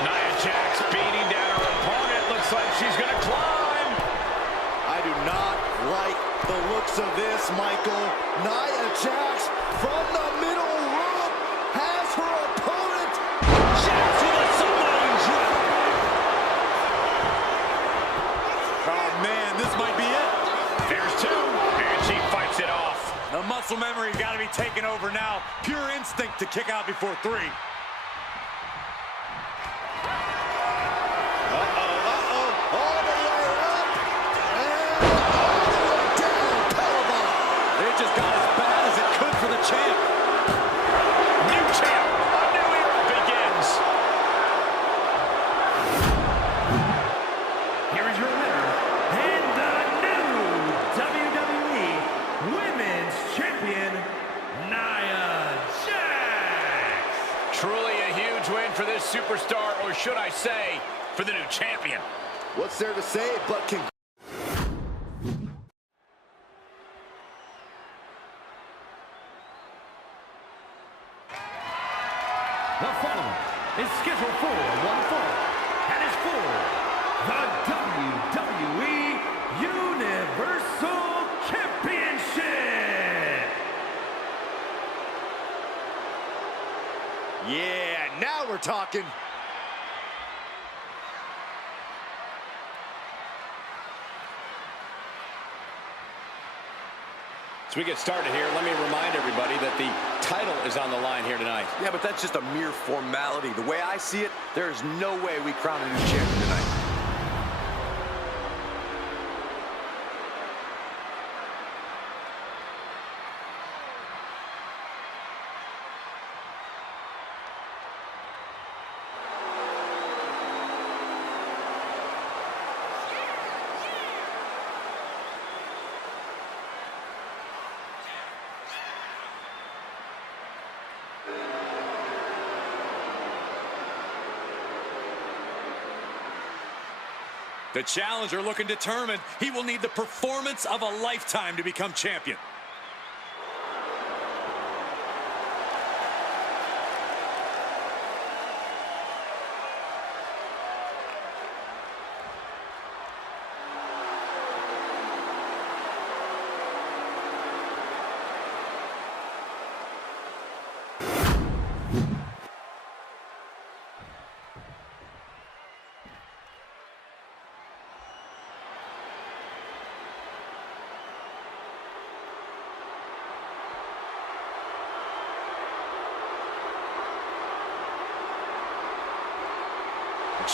Nia Jax beating down her opponent. Looks like she's going to climb. I do not like the looks of this, Michael. Nia Jax from the middle rope has her opponent. Jax with a Samoan drop. Oh, man, this might be it. There's two, and she fights it off. The muscle memory got to be taken over now. Pure instinct to kick out before 3. All the way up and all the way down. Powerbomb. It just got as bad as it could for the champ. New champ. A new era begins. Here is your winner, and the new WWE Women's Champion, Nia Jax. Truly a huge win for this superstar, or should I say, for the new champion. What's there to say but can... The following is scheduled for one fall, and is for the WWE Universal Championship. Yeah, now we're talking. As we get started here, let me remind everybody that the title is on the line here tonight. Yeah, but that's just a mere formality. The way I see it, there is no way we crown a new champion tonight. The challenger looking determined. He will need the performance of a lifetime to become champion.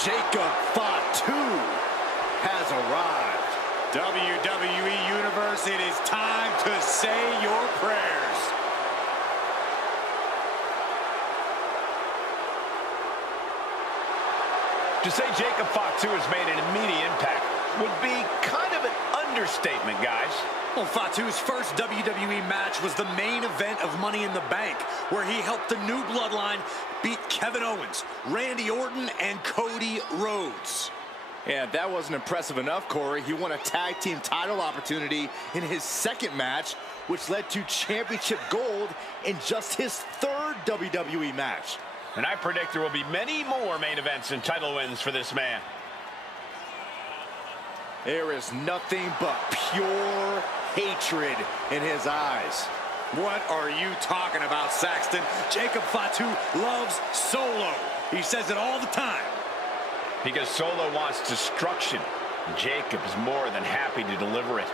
Jacob Fatu has arrived. WWE Universe, it is time to say your prayers. To say Jacob Fatu has made an immediate impact would be kind of an understatement, guys. Well, Fatu's first WWE match was the main event of Money in the Bank, where he helped the new bloodline beat Kevin Owens, Randy Orton, and Cody Rhodes. Yeah, if that wasn't impressive enough, Corey, he won a tag team title opportunity in his second match, which led to championship gold in just his third WWE match. And I predict there will be many more main events and title wins for this man. There is nothing but pure hatred in his eyes. What are you talking about, Saxton? Jacob Fatu loves Solo. He says it all the time. Because Solo wants destruction. Jacob is more than happy to deliver it.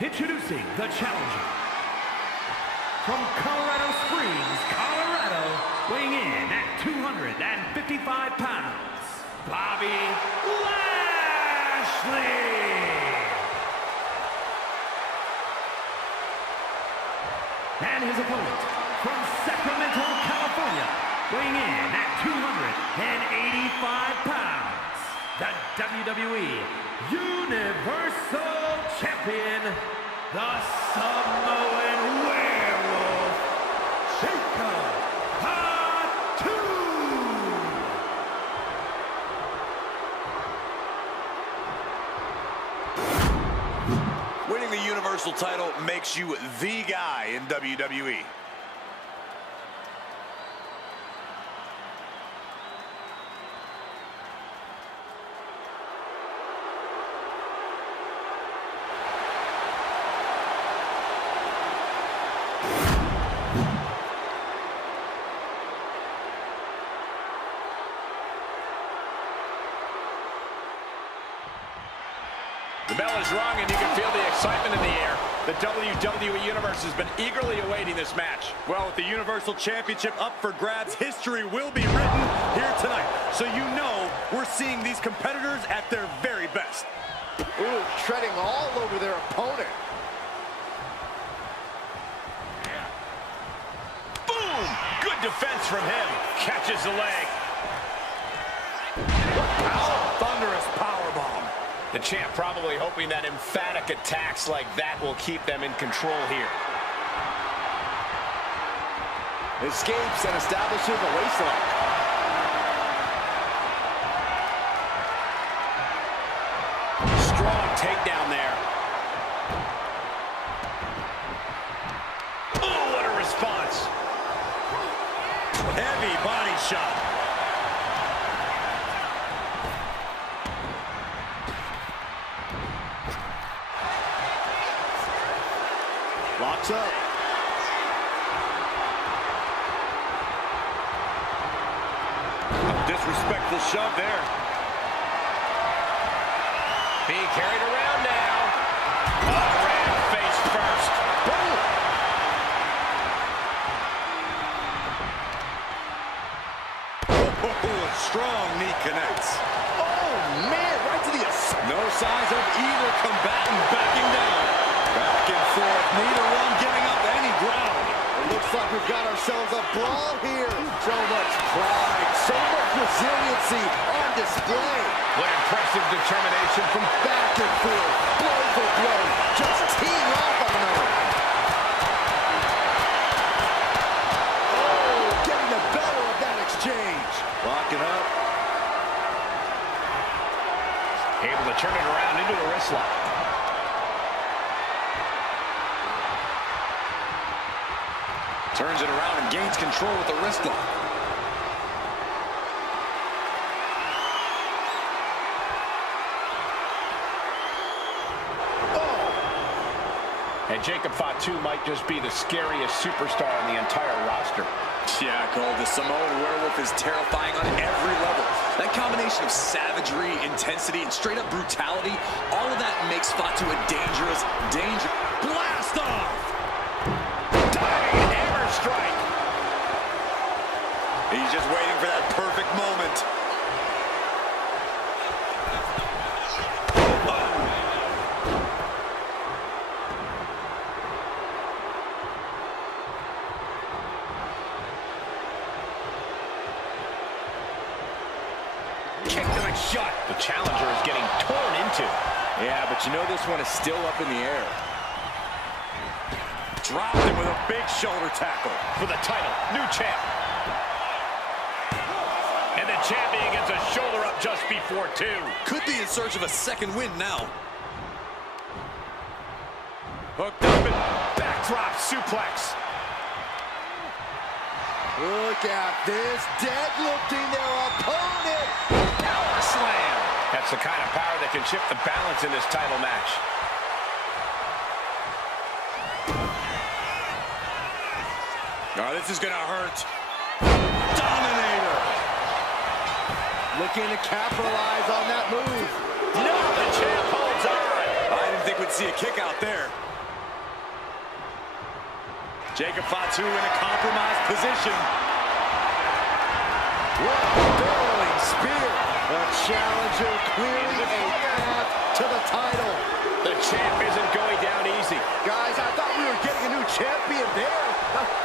Introducing the challenger from Colorado Springs, Colorado, weighing in at 255 pounds, Bobby Lashley. And his opponent from Sacramento, California, weighing in at 285 pounds, the WWE Universal Champion, the Samoan Werewolf, Jacob Fatu. Winning the Universal title makes you the guy in WWE. The bell is rung, and you can feel the excitement in the air. The WWE Universe has been eagerly awaiting this match. Well, with the Universal Championship up for grabs, history will be written here tonight. So you know we're seeing these competitors at their very best. Ooh, treading all over their opponent. Boom! Good defense from him. Catches the leg. Thunderous powerbomb. The champ probably hoping that emphatic attacks like that will keep them in control here. Escapes and establishes a waistlock. Strong takedown there. Oh, what a response. Heavy body shot. Locks up. Disrespectful shove there. Being carried around now. Oh, ran face first. Boom. Oh, strong knee connects. Oh, man, right to the... No signs of either combatant backing down. Back and forth, neither one giving up any ground. It looks like we've got ourselves a brawl here. So much pride, so much resiliency on display. What impressive determination from Back and forth, blow for blow, just teeing off on another. Oh, getting the better of that exchange. Locking up. able to turn it around into a wrist lock. Turns it around and gains control with the wrist lock. And Jacob Fatu might just be the scariest superstar on the entire roster. Yeah, Cole, the Samoan Werewolf is terrifying on every level. That combination of savagery, intensity, and straight-up brutality, all of that makes Fatu a dangerous danger. Blast off! Diving hammer strike. He's just waiting for that perfect moment. Shot. The challenger is getting torn into. Yeah, but you know this one is still up in the air. Dropped him with a big shoulder tackle. For the title, new champ. And the champion gets a shoulder up just before two. Could be in search of a second win now. Hooked up and backdrop suplex. Look at this, deadlifting their opponent. Power slam. That's the kind of power that can shift the balance in this title match. Oh, this is gonna hurt. Dominator. Looking to capitalize on that move. No, the champ holds on. I didn't think we'd see a kick out there. Jacob Fatu in a compromised position. What a barreling spear. The challenger clearing a path to the title. The champ isn't going down easy. Guys, I thought we were getting a new champion there.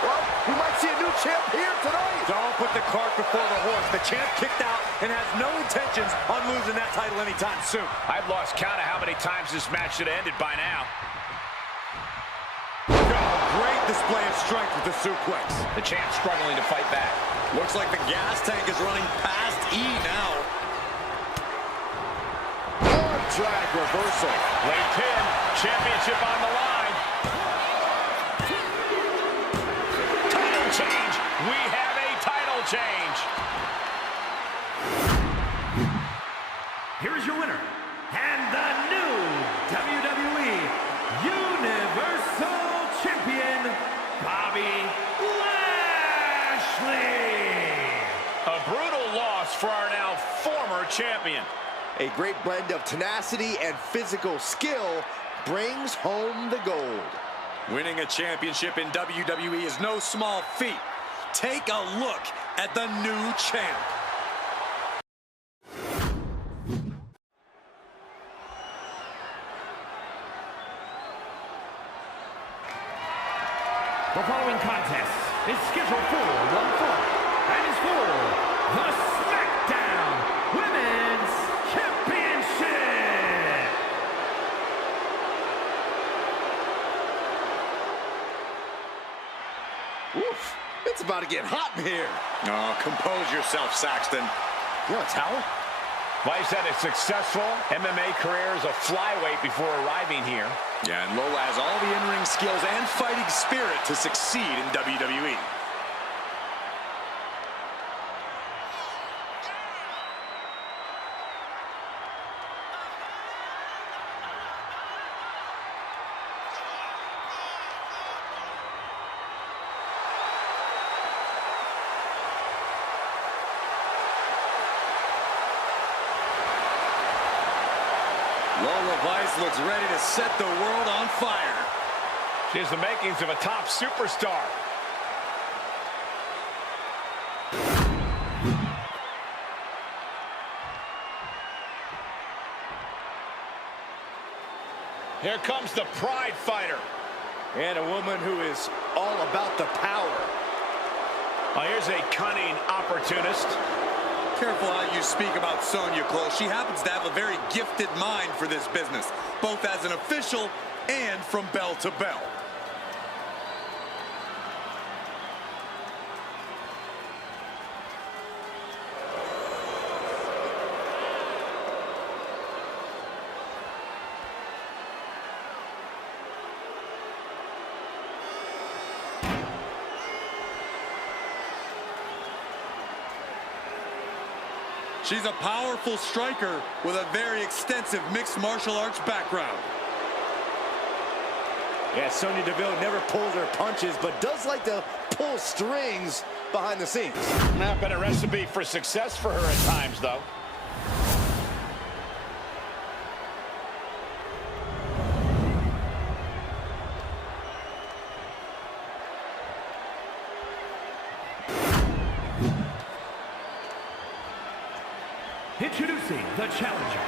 Well, we might see a new champ here tonight. Don't put the cart before the horse. The champ kicked out and has no intentions on losing that title anytime soon. I've lost count of how many times this match should have ended by now. Great display of strength with the suplex. The champ struggling to fight back. Looks like the gas tank is running past E now. Drag reversal. Late pin. Championship on the line. Title change. We have a title change. Here is your winner, and the new WWE Universal Champion, Bobby Lashley. A brutal loss for our now former champion. A great blend of tenacity and physical skill brings home the gold. Winning a championship in WWE is no small feat. Take a look at the new champ. The following contest is scheduled for one fall and is for the SmackDown Women's Championship. Oof, it's about to get hot in here. Oh, compose yourself, Saxton. You want a towel? Vice had a successful MMA career as a flyweight before arriving here. Yeah, and Lola has all the in-ring skills and fighting spirit to succeed in WWE. Lola Vice looks ready to set the world on fire. She has the makings of a top superstar. Here comes the Pride Fighter. And a woman who is all about the power. Oh, here's a cunning opportunist. Careful how you speak about Sonya, Cole. She happens to have a very gifted mind for this business, both as an official and from bell to bell. She's a powerful striker with a very extensive mixed martial arts background. Yeah, Sonya Deville never pulls her punches, but does like to pull strings behind the scenes. Not been a recipe for success for her at times, though. Introducing the challenger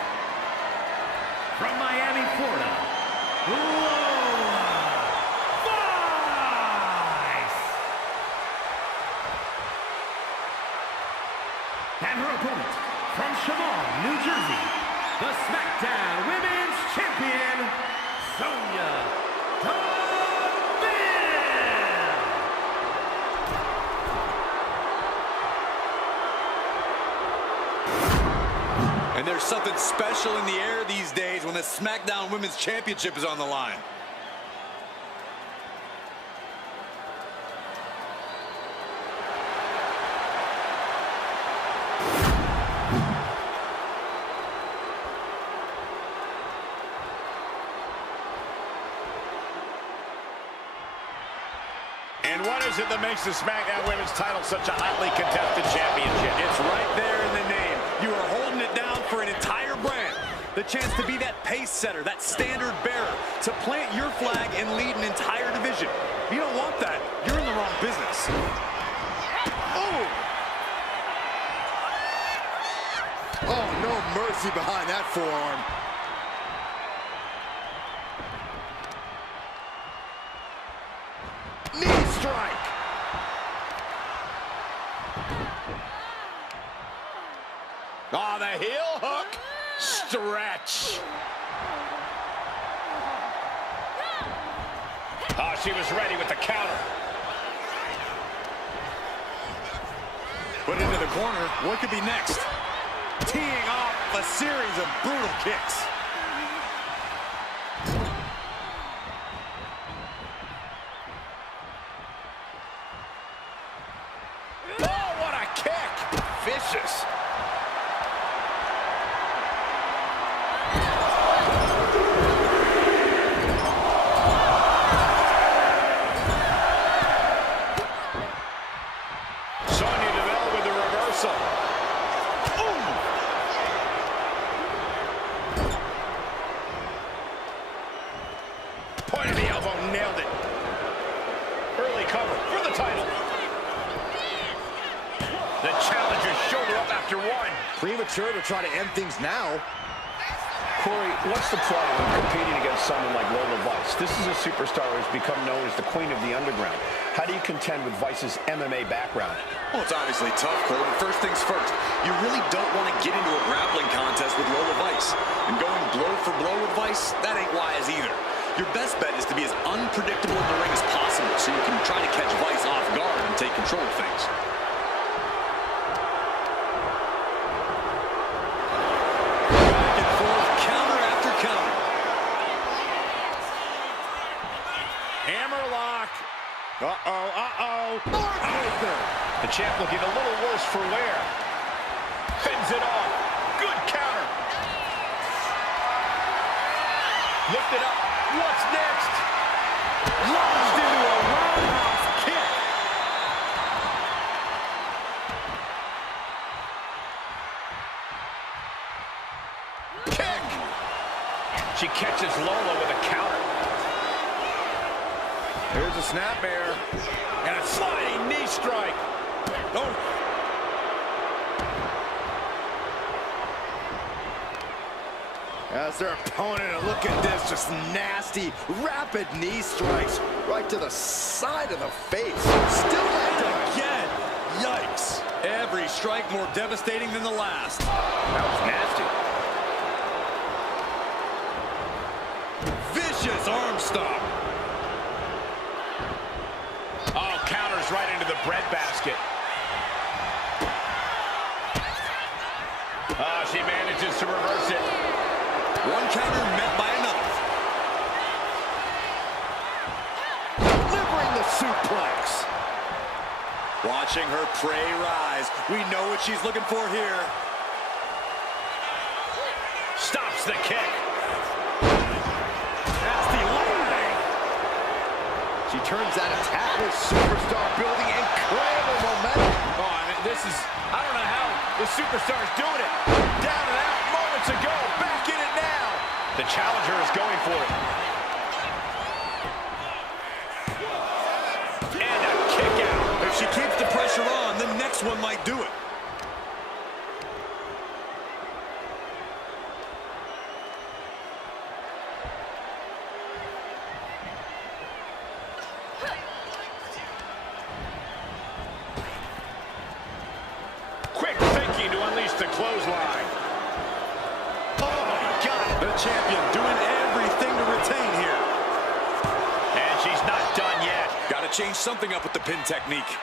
from Miami, Florida, Lola Vice. And her opponent from Chemung, New Jersey, the SmackDown Women's Champion, Sonya Deville. And there's something special in the air these days when the SmackDown Women's Championship is on the line. And what is it that makes the SmackDown Women's title such a hotly contested championship? It's right there in the name. You are holding it down for an entire brand. The chance to be that pace setter, that standard bearer, to plant your flag and lead an entire division. If you don't want that, you're in the wrong business. Oh! No mercy behind that forearm. Knee strike. Oh, the heel hook. Stretch. Oh, she was ready with the counter. Put into the corner. What could be next? Teeing off a series of brutal kicks. Oh, what a kick. Vicious. Point of the elbow, nailed it. Early cover for the title. The challenger's shoulder up after one. Premature to try to end things now. Corey, what's the play when competing against someone like Lola Vice? This is a superstar who's become known as the queen of the underground. How do you contend with Vice's MMA background? Well, it's obviously tough, Cole, but first things first. You really don't want to get into a grappling contest with Lola Vice. And going blow for blow with Vice, that ain't wise either. Your best bet is to be as unpredictable in the ring as possible so you can try to catch Vice off guard and take control of things. Back and forth, counter after counter. Hammerlock. Uh-oh. The champ looking a little worse for wear. Fins it off. Good counter. Lift it up. What's next? Launched into a roundhouse kick. Kick. She catches Lola with a counter. Here's a snapmare. And a sliding knee strike. Oh. As their opponent, and look at this, just nasty, rapid knee strikes right to the side of the face. Still active Again. Yikes. Every strike more devastating than the last. That was nasty. Vicious arm stomp. Oh, counters right into the breadbasket. Oh, she manages to reverse it. One counter met by another. delivering the suplex. Watching her prey rise. We know what she's looking for here. Stops the kick. Nasty leg. She turns that attack with superstar building incredible momentum. Oh, I mean, I don't know how the superstar's doing it. Down and out moments ago. Back in it now. The challenger is going for it. And a kick out. If she keeps the pressure on, the next one might do it. Quick thinking to unleash the clothesline. Oh, my God. The champion doing everything to retain here. And she's not done yet. Got to change something up with the pin technique.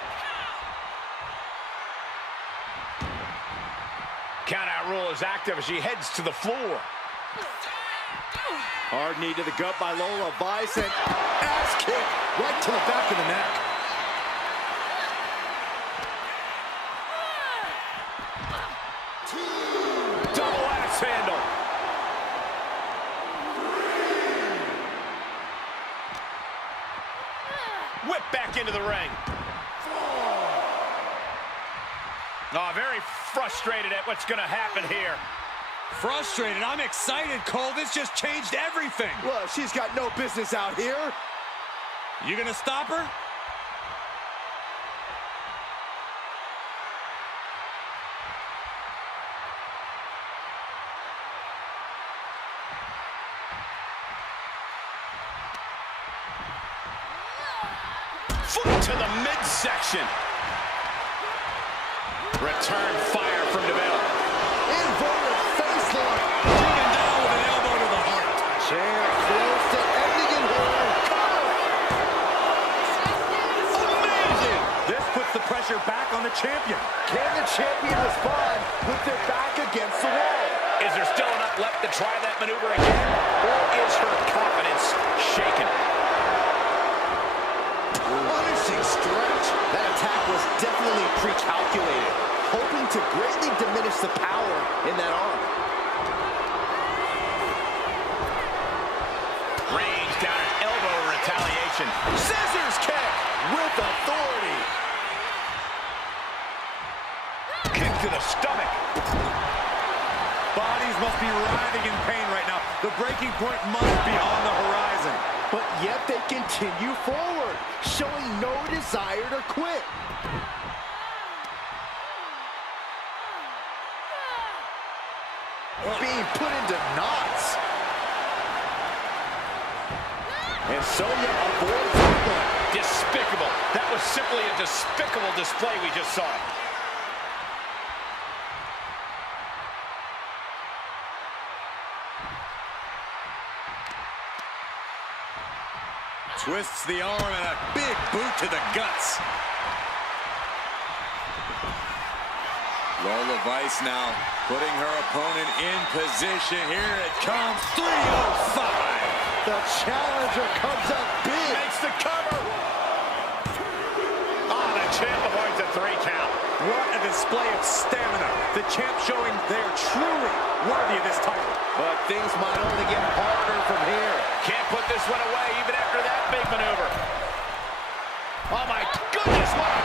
Countout rule is active as she heads to the floor. Hard knee to the gut by Lola Vice, and ass kick right to the back of the neck. Double axe handle. Whip back into the ring. Oh, very frustrated at what's going to happen here. Frustrated. I'm excited, Cole. This just changed everything. Well, she's got no business out here. You gonna stop her? Foot to the midsection. Return fire from DeVille. Inverted face lock. Digging down with an elbow to the heart. Champ close to ending it here. Amazing! This puts the pressure back on the champion. Can the champion respond with their back against the wall? Is there still enough left to try that maneuver again? Or is her confidence shaken? Punishing stretch. That attack was definitely pre-calculated, hoping to greatly diminish the power in that arm. Range down an elbow retaliation. Scissors kick with authority. Kick to the stomach. Bodies must be writhing in pain right now. The breaking point must be on the horizon. But yet they continue forward, showing no desire to quit. Being put into knots. And Sonya avoids that one. Despicable. That was simply a despicable display we just saw. Twists the arm and a big boot to the guts. Lola Vice now putting her opponent in position. Here it comes. 305. The challenger comes up big. Makes the cover. Oh, the champ avoids a 3 count. What a display of stamina. The champ showing they're truly worthy of this title. But things might only get harder from here. Can't put this one away even after that big maneuver. Oh my goodness, what a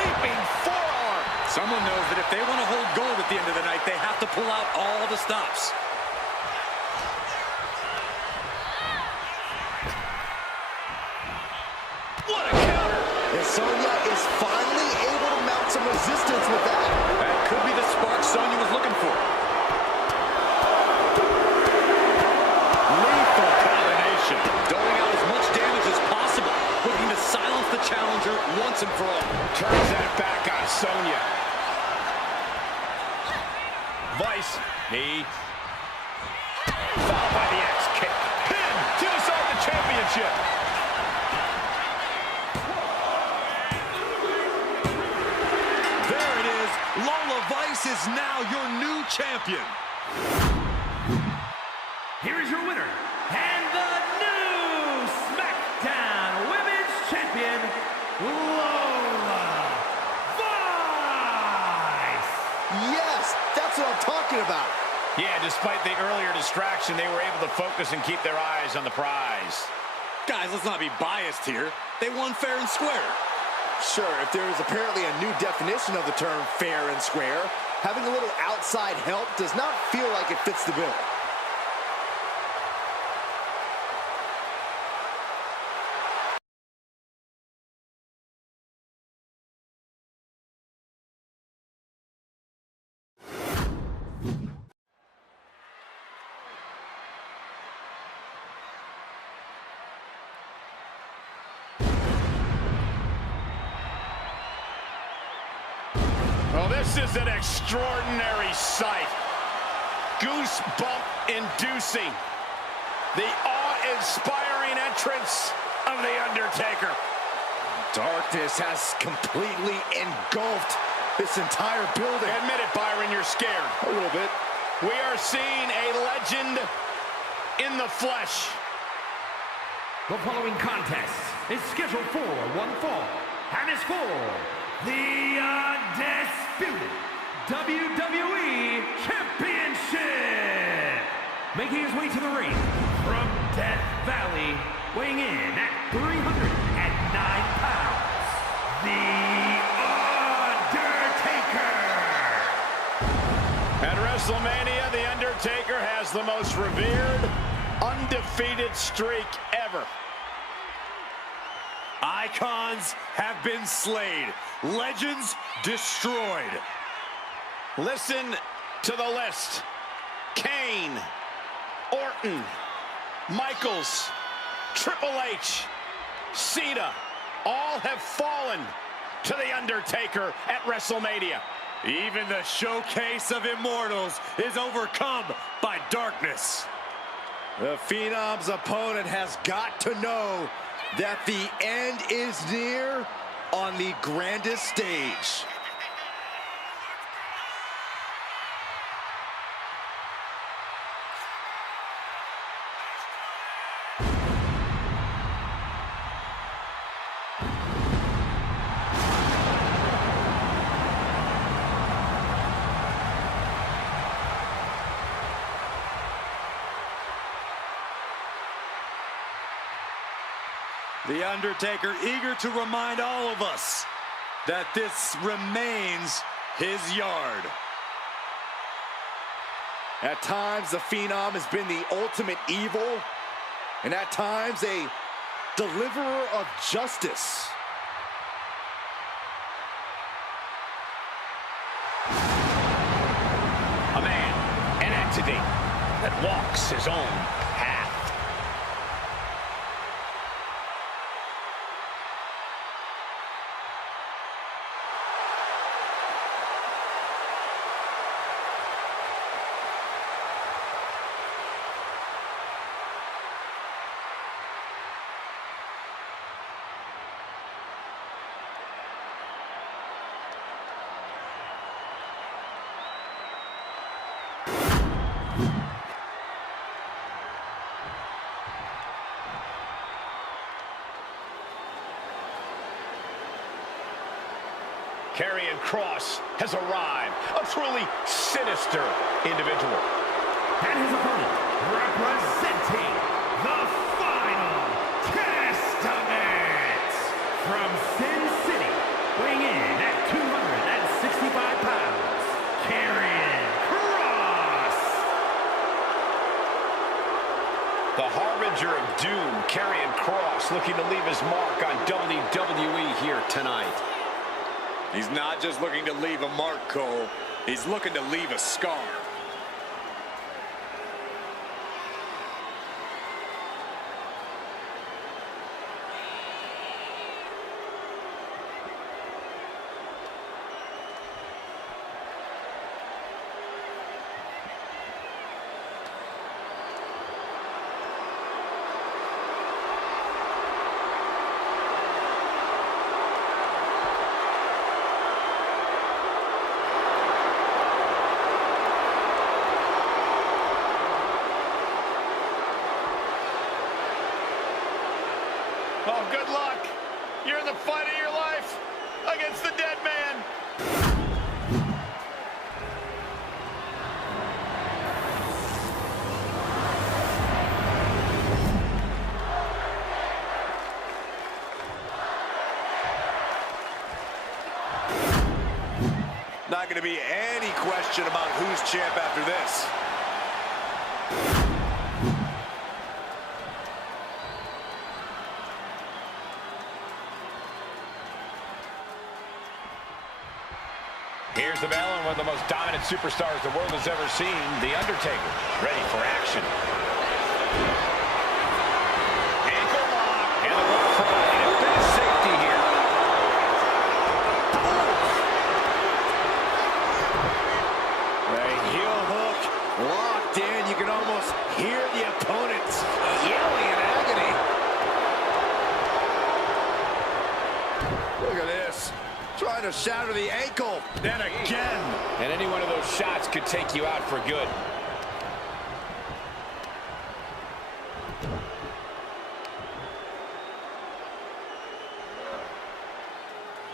leaping forearm. Someone knows that if they want to hold gold at the end of the night, they have to pull out all the stops. What a counter. And Sonya is finally able to mount some resistance with that. That could be the spark Sonya was looking for. Lethal combination. Doling out as much damage as possible, looking to silence the challenger once and for all. Turns that back on Sonya. Vice, knee. Followed by the X kick. Pin to decide the championship. There it is. Lola Vice is now your new champion. Here is your winner, and the new SmackDown Women's Champion, Lola Vice! Yes, that's what I'm talking about. Yeah, despite the earlier distraction, they were able to focus and keep their eyes on the prize. Guys, let's not be biased here. They won fair and square. Sure, if there is apparently a new definition of the term fair and square, having a little outside help does not feel like it fits the bill. Well, this is an extraordinary sight. Goosebump-inducing. The awe-inspiring entrance of The Undertaker. Darkness has completely engulfed this entire building. Admit it, Byron, you're scared. A little bit. We are seeing a legend in the flesh. The following contest is scheduled for one fall and is for the undisputed WWE Championship. Making his way to the ring from Death Valley, weighing in at 309 pounds, The Undertaker. At WrestleMania, The Undertaker has the most revered, undefeated streak ever. Icons have been slayed. Legends destroyed. Listen to the list. Kane, Orton, Michaels, Triple H, Cena, All have fallen to The Undertaker at WrestleMania. Even the showcase of immortals is overcome by darkness. The Phenom's opponent has got to know that the end is near on the grandest stage. The Undertaker eager to remind all of us that this remains his yard. At times, the Phenom has been the ultimate evil, and at times, a deliverer of justice. A man, an entity that walks his own path. Karrion Kross has arrived, a truly sinister individual. And his opponent, representing the Final Testament, from Sin City, weighing in at 265 pounds, Karrion Kross. The harbinger of doom, Karrion Kross, looking to leave his mark on WWE here tonight. He's not just looking to leave a mark, Cole. He's looking to leave a scar. Oh, good luck. You're in the fight of your life against the dead man. Not going to be any question about who's champ after this. Here's the bell, and one of the most dominant superstars the world has ever seen, The Undertaker, ready for action. Ankle lock, and the one providing a bit of safety here. The heel hook locked in. You can almost hear the opponent yelling in agony. Look at this. Trying to shatter the ankle. Then again. And any one of those shots could take you out for good.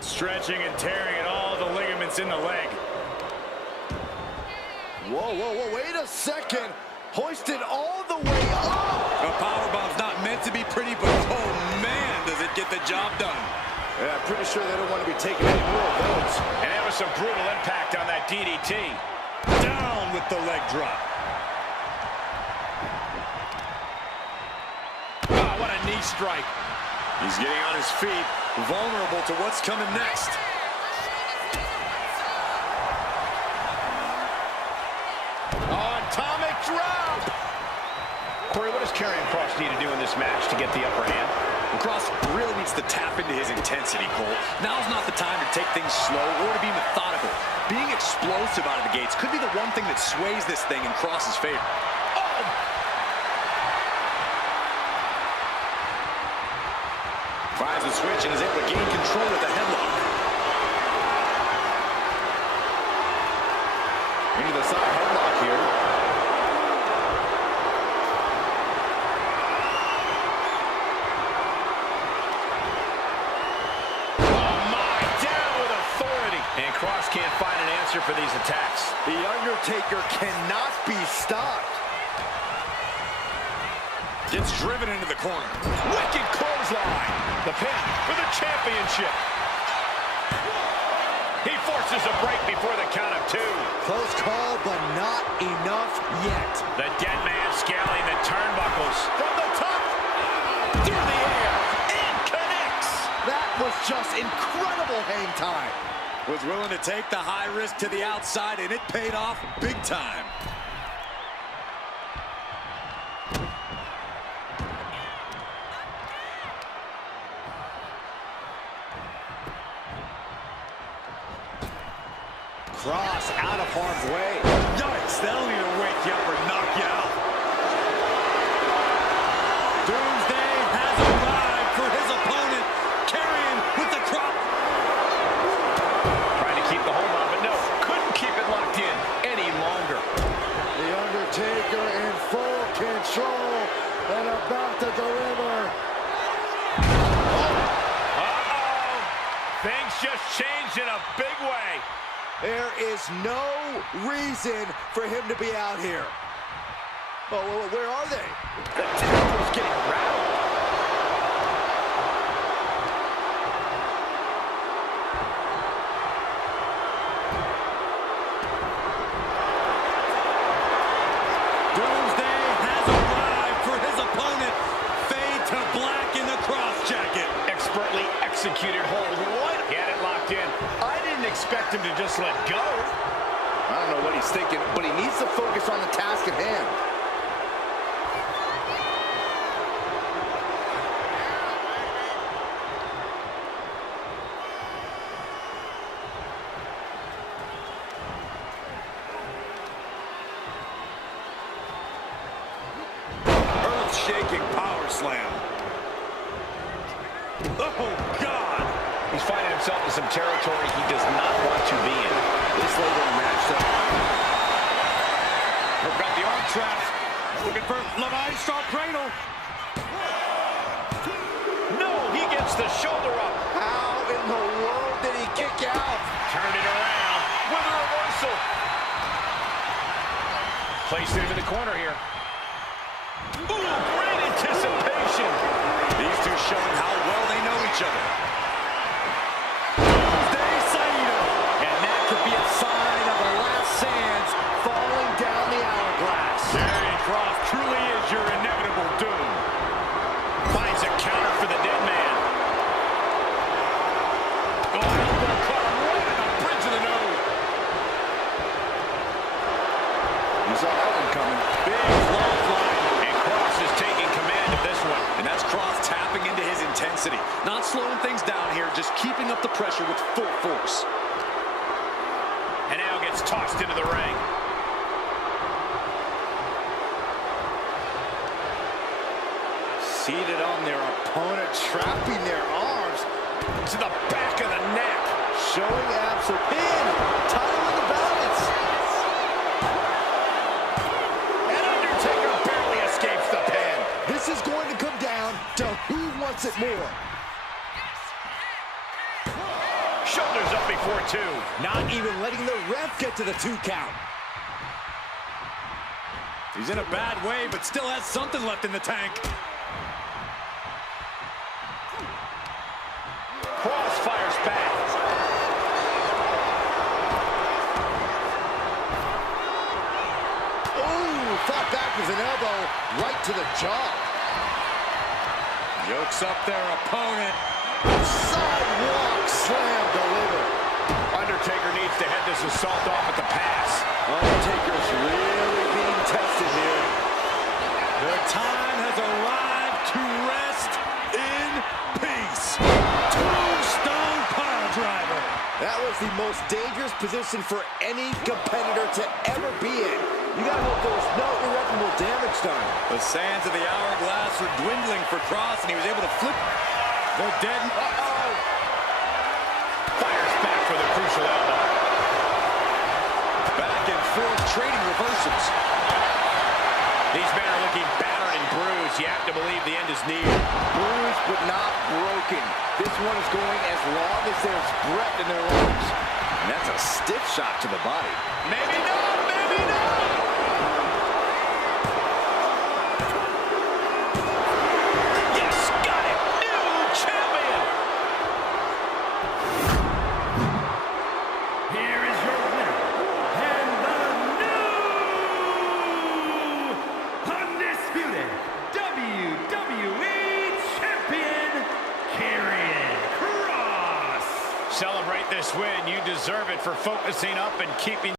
Stretching and tearing at all the ligaments in the leg. Whoa, whoa, whoa, wait a second. Hoisted all the way up. A powerbomb's not meant to be pretty, but oh man, does it get the job done. Yeah, I'm pretty sure they don't want to be taking any more of those. And that was some brutal impact on that DDT. Down with the leg drop. Oh, what a knee strike. He's getting on his feet, vulnerable to what's coming next. Oh, atomic drop. Corey, what does Karrion Kross need to do in this match to get the upper hand? Kross really needs wants to tap into his intensity, Cole. Now's not the time to take things slow or to be methodical. Being explosive out of the gates could be the one thing that sways this thing in Cross's favor. Oh! Tries the switch and is able to gain control with the headlock. Into the side headlock here. And Cross can't find an answer for these attacks. The Undertaker cannot be stopped. Gets driven into the corner. Wicked clothesline. The pin for the championship. He forces a break before the count of 2. Close call, but not enough yet. The dead man scaling the turnbuckles. From the top. Through the air. And connects. That was just incredible hang time. Was willing to take the high risk to the outside, and it paid off big time. Cross out of harm's way. Yikes, that'll either wake you up or knock you out. Doomsday has arrived for his opponent, carrying with the crop. Keep the hold on, but no, couldn't keep it locked in any longer. The Undertaker in full control and about to deliver. Uh-oh! Things just changed in a big way. There is no reason for him to be out here. Oh, where are they? The temple's getting rattled. Doomsday has arrived for his opponent. Fade to black in the cross jacket. Expertly executed hold. What? He had it locked in. I didn't expect him to just let go. I don't know what he's thinking, but he needs to focus on the task at hand. Shaking power slam. Oh, God. He's finding himself in some territory he does not want to be in. This late in the match, though. Got the arm traps. Looking for Levi's straw cradle. No, he gets the shoulder up. How in the world did he kick out? Turned it around with a reversal. Placed it into the corner here. Ooh, great anticipation. These two showing how well they know each other. Doomsday Saito. And that could be a sign of the last sands falling down the hourglass. Karrion Kross truly is your inevitable doom. Finds a counter for the dead man. Oh, elbow caught him right at the bridge of the nose. You saw that one coming. Big clothesline. Is taking command of this one. And that's Kross tapping into his intensity. Not slowing things down here, just keeping up the pressure with full force. And now gets tossed into the ring. Seated on their opponent, trapping their arms to the back of the neck. Showing absolute pin. Title in the balance. And Undertaker barely escapes the pin. This is going to come down to who wants it more. Shoulders up before 2. Not even letting the ref get to the 2 count. He's in a bad way, but still has something left in the tank. Kross fires back. Ooh, fought back with an elbow right to the jaw. Yokes up their opponent. Sidewalk slam delivered. Undertaker needs to head this assault off at the pass. Undertaker's really being tested here. The time has arrived to rest in peace. the most dangerous position for any competitor to ever be in. You gotta hope there was no irreparable damage done. The sands of the hourglass were dwindling for Cross, and he was able to flip the dead. Fires back for the crucial elbow. Back and forth, trading reversals. These men are looking battered and bruised. You have to believe the end is near. Bruised but not broken. This one is going as long as there's breath in their lungs. And that's a stiff shot to the body. Maybe not, maybe not. Yes, got it. New champion. Here is your winner, and the new undisputed WWE Champion, Karrion Kross. Celebrate this win. You deserve it for focusing up and keeping